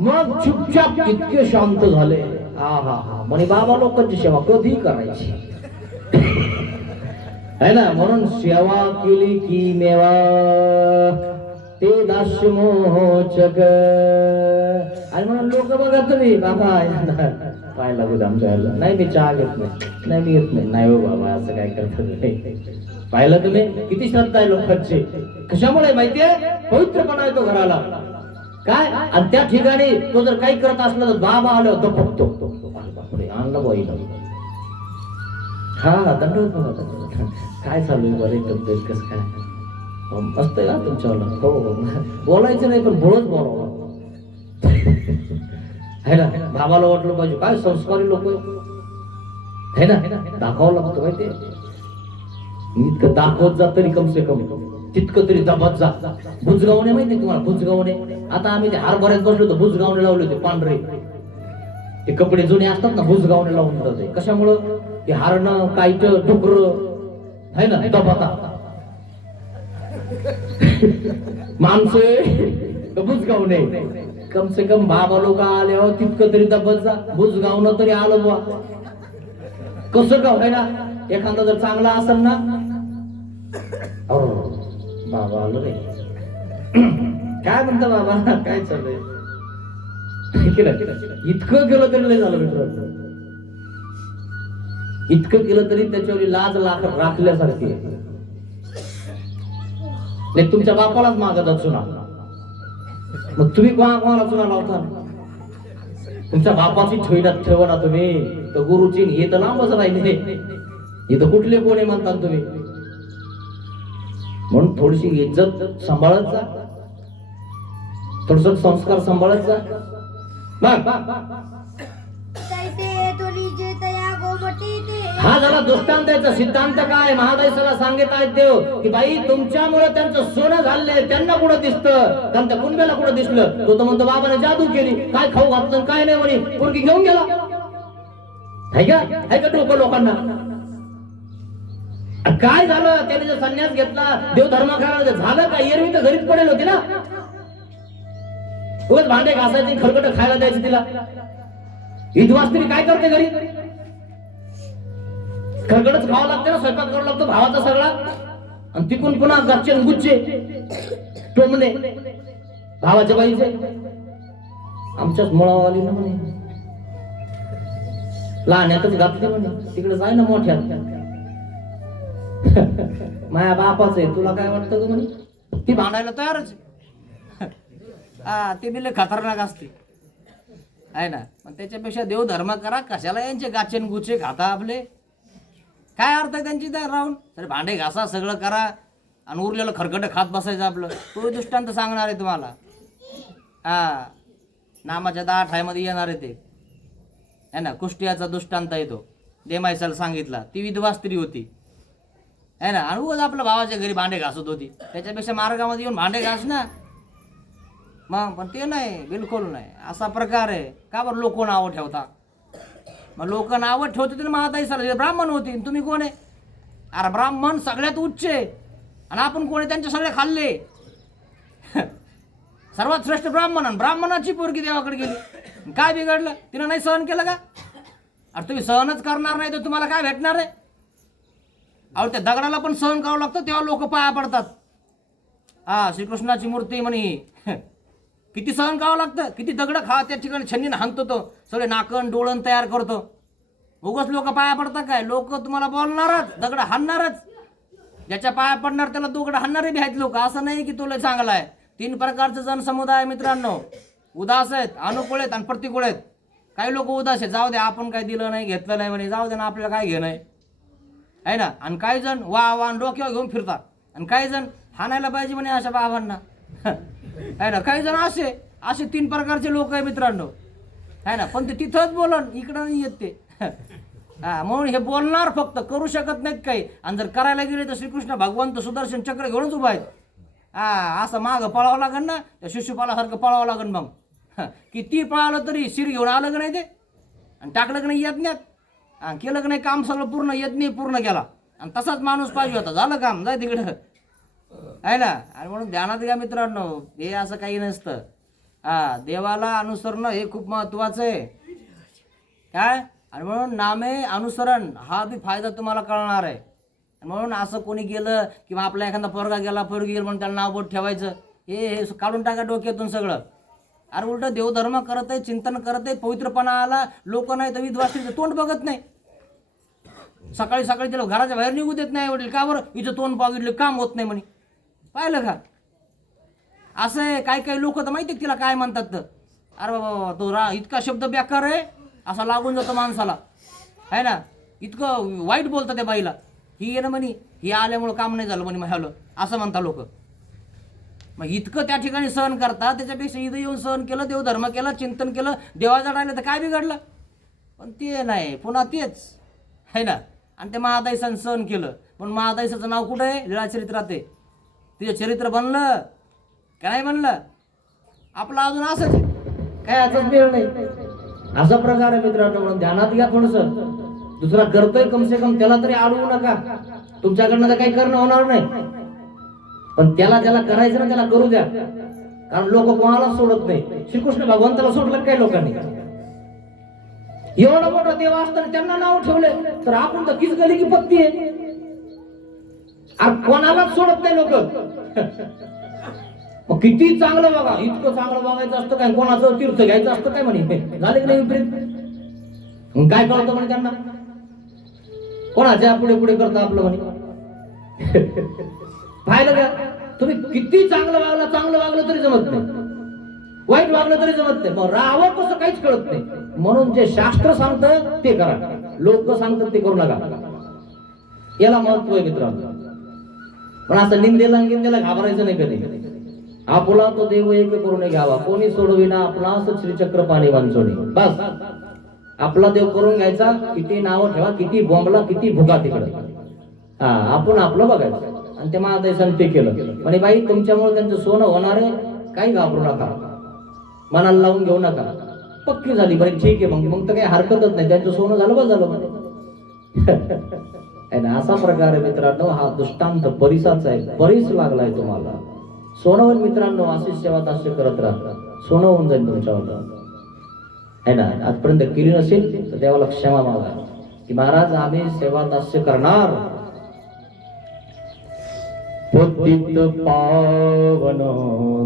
मग चुपचाप इतके शांत झाले. हा हा हा म्हणे बाबा लोकांची सेवा कधी करायची, है ना. म्हणून सेवा केली की मेवा ते दास्य मोचक. आणि म्हणून लोक बघा तुम्ही बाबा काय लागू आमच्या याला नाही, मी चहा घेत नाही, मी घेत नाही हो बाबा, असं काय करतात नाही. पाहिलं तुम्ही किती श्रद्धा आहे लोकांची. कशामुळे माहितीये? पवित्रपणा येतो घराला. काय आणि त्या ठिकाणी तो जर काही करत असला तर बाबा आलो दपकतो. बापरे आणलं बाई. हा दंडवत बघा काय चालू आहे. बरे तब्येत कसं काय मस्त आहे का तुमच्यावाला? हो हो बोलायचं नाही पण बोलत बोलावं है ना. बाबाला वाटलं पाहिजे काय संस्कारी लोक है ना, दाखवावं लागतं माहिती. इतकं दाखवत जा तरी कम से कम तितकं तरी दबात जा. बुजगावणे माहिती तुम्हाला, बुजगावणे. आता आम्ही ते हरभऱ्यात बसलो तर बुजगावणे लावले होते पांढरे. ते कपडे जुने असतात ना, बुजगावणे लावून ठेवते. कशामुळं? ते हरणं, काईट, डुकर आहे ना, दबाता माणसं बुजगावणे. कम से कम बाबा लोक आले हो तितकं तरी दबत जा. बुजगावणं तरी आलं बुवा, कसं का आहे ना. एखादा जर चांगला असेल ना, बाबा आलो रे, काय म्हणता बाबा, काय चाललंय, इतकं केलं तरी लय झालं मित्रांनो. इतकं केलं तरी त्याच्यावर लाज राखल्यासारखी आहे. नाही तुमच्या बापालाच मागतात चुना, मग तुम्ही कोणाला चुना लावता? तुमच्या बापाची ठेवा ना तुम्ही. तर गुरुची हे तर लांबच राहिले, इथं कुठले कोणी म्हणतात तुम्ही. म्हणून थोडीशी इज्जत सांभाळत जा, थोडस संस्कार सांभाळत जा. तैसे तुली जे तया गोमटी ते. हा झाला दृष्टांताचा. सिद्धांत काय महादेशाला सांगत आहेत देव की बाई तुमच्यामुळे त्यांचं सोनं झालंय, त्यांना कुठं दिसतं, त्यांच्या कुंड्याला कुठं दिसलं. तो तर म्हणतो बाबाने जादू केली, काय खाऊ घातलं काय नाही म्हणे, पोरगी घेऊन गेला. है का डोकं लोकांना? काय झालं? त्याने जर संन्यास घेतला, देव धर्म करायला झालं का? एरवी तर घरीच पडेल होती ना, उगाच भांडे घासायचे, खरकट खायला द्यायचे तिला. विधवा स्त्री काय करते घरी? खरकटच खावं लागते ना, स्वयंपाक करावा लागतो भावाचा सगळा. आणि तिकून पुन्हा घरचे गुच्चे टोमणे भावाच्या बाईचे. आमच्याच मुळावाली ना म्हणे, लहान्यातच घातली म्हणे, तिकडे जाय ना मोठ्यात. माया बापाच आहे, तुला काय वाटतं म्हणे? ती भांडायला तयारच ते बिले खतरनाक असते आहे ना. पण त्याच्यापेक्षा देव धर्म करा, कशाला यांचे गाचेन गुचे खाता आपले? काय अर्थ आहे त्यांची त्या राहून? तर भांडे घासा, सगळं करा आणि उरलेलं खरकट खात बसायचं आपलं. तो दृष्टांत सांगणार आहे तुम्हाला. नामाच्या 10 ठायमध्ये येणार आहे ते है ना. कुष्टियाचा दृष्टांत आहे तो, देमायसाला सांगितला. ती विधवा स्त्री होती है ना, आणि उगाच आपल्या भावाच्या घरी भांडे घासत होती. त्याच्यापेक्षा मार्गामध्ये येऊन भांडे घास ना मग. पण ते नाही, बिलकुल नाही. असा प्रकार आहे. का बरं लोक नावं ठेवता? मग लोक नावं ठेवते ना महाताईसाला, ब्राह्मण होती, तुम्ही कोण आहे? अरे ब्राह्मण सगळ्यात उच्च आहे, आणि आपण कोण आहे? त्यांचे सगळे खाल्ले. सर्वात श्रेष्ठ ब्राह्मण, आणि ब्राह्मणाची पोरगी देवाकडे गेली, काय बिघडलं? तिनं नाही सहन केलं का? अरे तुम्ही सहनच करणार नाही तर तुम्हाला काय भेटणार आहे? अहो त्या दगडाला पण सहन करावं लागतं, तेव्हा लोक पाया पडतात. श्रीकृष्णाची मूर्ती म्हणे, किती सहन करावं लागतं, किती दगड खा, त्या ठिकाणी छन्नीनं हाणतो तो, सगळे नाकण डोळण तयार करतो. उगाच लोक पाया पडतात काय? लोक तुम्हाला बोलणारच, दगड हाणणारच. ज्याच्या पाया पडणार त्याला दगड हाणणारे बी आहेत लोक. असं नाही की तो लय चांगला आहे. 3 प्रकारचे जन समुदाय मित्रांनो, उदास आहेत, अनुकूल आहेत आणि प्रतिकूल आहेत. काही लोक उदास आहेत, जाऊ दे आपण काय दिलं नाही घेतलं नाही म्हणे, जाऊ दे ना आपल्याला काय घेणं आहे ना. आणि काही जण वा डोक्यावर घेऊन फिरतात, आणि काही जण हाणायला पाहिजे म्हणे अशा बाबांना आहे ना. काही जण असे 3 प्रकारचे लोक आहे मित्रांनो आहे ना. पण ते तिथंच बोलन, इकडं नाही येत ते. म्हणून हे बोलणार फक्त, करू शकत नाहीत काही. आणि जर करायला गेले तर श्रीकृष्ण भगवंत सुदर्शन चक्र घेऊनच उभा आहेत. असं मागं पळावं लागेल ना, त्या शिशुपालासारखं पळावं लागेल. मग किती पळालं तरी शिर घेऊन आलं का नाही ते, आणि टाकलं का नाही यज्ञात, केलं का नाही काम सगळं पूर्ण, यज्ञ पूर्ण केला, आणि तसाच माणूस पाहिजे होता, झालं काम, जाय तिकडं आहे ना. आणि म्हणून ध्यानात घ्या मित्रांनो, हे असं काही नसतं. देवाला अनुसरणं हे खूप महत्वाचं आहे काय. आणि म्हणून नामे अनुसरण हा बी फायदा तुम्हाला कळणार आहे. म्हणून असं कोणी गेलं किंवा आपला एखादा पोरगा गेला, पोरगी गेलं म्हणून त्याला नाव बोट ठेवायचं, हे काढून टाका डोक्यातून सगळं. अरे उलट देवधर्म करत आहे, चिंतन करत आहे, पवित्रपणा आला, लोक नाही तर विधवा स्त्रीचं तोंड बघत नाही. सकाळी सकाळी त्याला घराच्या बाहेर निघू देत नाही वडील. का बरं? हिचं तोंड बघितलं काम होत नाही म्हणे. पाहिलं का? असं आहे. काही लोक तर माहिती तिला काय म्हणतात तर, अरे बाबा तो इतका शब्द बेकार आहे असा लागून जातो माणसाला आहे ना. इतकं वाईट बोलतं त्या बाईला. ही ये ना म्हणे, ही आल्यामुळं काम नाही झालं म्हणे माझ्यालं, असं म्हणता लोक. मग इतकं त्या ठिकाणी सहन करतात, त्याच्यापेक्षा इथं येऊन सहन केलं, देवधर्म केला, चिंतन केलं, देवाचा राहिलं तर काय बिघडलं? पण ते नाही, पुन्हा तेच आहे ना. आणि ते महादाईसानं सहन केलं. पण महादाईसाचं नाव कुठं आहे? लीळाचरित्रात आहे. तिचं चरित्र बनलं का नाही बनलं? आपलं अजून असंच आहे. काय याचाच मेळ नाही. असा प्रकार आहे मित्रांनो. म्हणून ध्यानात घ्या थोडस. दुसरा करतोय कम से कम त्याला तरी अडवू नका. तुमच्याकडनं तर काही करणं होणार नाही, पण त्याला ज्याला करायचं ना त्याला करू द्या. कारण लोक कोणालाच सोडत नाही. श्रीकृष्ण भगवंताला सोडलं काय लोकांनी? एवढा मोठा देव असताना त्यांना नाव ठेवले, तर आपण तर किस गली की पत्ती आहे. कोणालाच सोडत नाही लोक. मग किती चांगलं बघा, इतकं चांगलं बघायचं असतं काय? कोणाचं तीर्थ घ्यायचं असतं काय म्हणे? झाले की नाही विपरीत? काय कळतं म्हणे त्यांना? कोणाच्या पुढे पुढे करता आपलं म्हणे. पाहिलं का? तुम्ही किती चांगलं वागलं तरी जमत नाही, वाईट वागलं तरी जमत नाही. मग राहावं कसं काहीच कळत नाही. म्हणून जे शास्त्र सांगतं ते करा, लोक सांगतात ते करू नका. याला महत्व आहे मित्रांनो. पण असं निंदेला घाबरायचं नाही कधी. आपला तो देव एक करून घ्यावा, कोणी सोडविना आपला श्रीचक्र पाणी वांचोणी. बस आपला देव करून घ्यायचा. किती नावं ठेवा, किती बोंबला, किती भुका तिकडे. हा, आपण आपलं बघायचं. आणि ते महादेशाने ते केलं. म्हणे बाई तुमच्यामुळे त्यांचं सोनं होणार आहे, काही घाबरू नका, मनाला लावून घेऊ नका. पक्की झाली बरी, ठीक आहे. मग तर काही हरकतच नाही. त्यांचं सोनं झालं बस झालं म्हणे. असा प्रकार आहे मित्रांनो. हा दृष्टांत परिसाचा आहे. परिस लागलाय तुम्हाला. सोनं होईल मित्रांनो. अशी सेवा दास्य करत राहा, सोनं होऊन जाईल तुमच्यावर. है ना? आजपर्यंत केली नसेल तर देवाला क्षमा मागा की महाराज आम्ही सेवा दास्य करणार. पतित पावन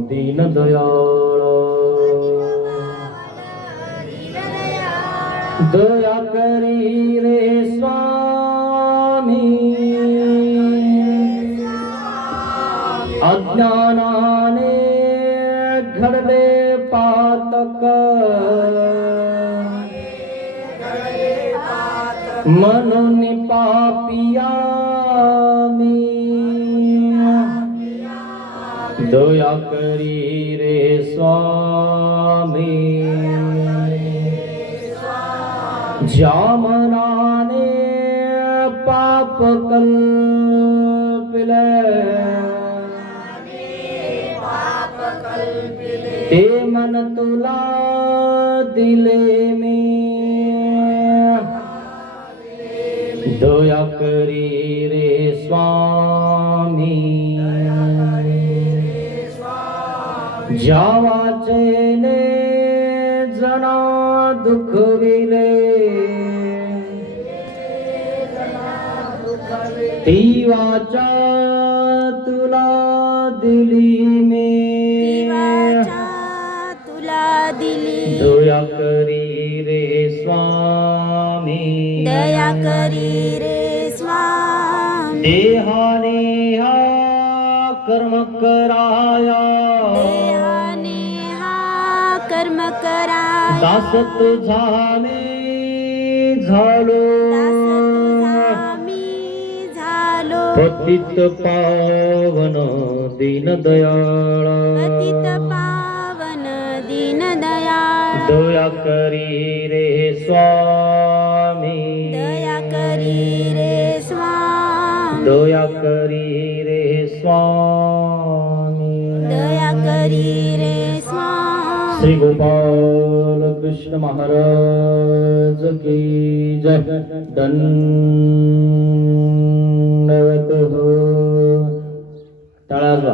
दीन दयाळ, दया करी रे स्वामी, अज्ञानाने घडले पातक, म्हणून पापिया मी, दया करी रे स्वामी, ज्या मनाने पाप कल्पिले, ते मन तुला दिले मी, दया करी रे स्वामी, ज्या वाचेने जना दुखविले, ती वाचा तुला दिली मी, दया करी रे स्वामी, दया करी रे स्वामी, देहाने हा कर्म कराया, देहाने हा कर्म कराया, दास तुझा मी झालो, दास तुझा मी झालो, पतित पावन दीन दयाळ, पतित पावन दीन दयाळ, दया करी रे स्वामी, दया करी रे स्वामी, दया करी रे स्वामी, दया करी रे स्वामी. श्री गोपाल कृष्ण महाराज की जय. धन्यवाद.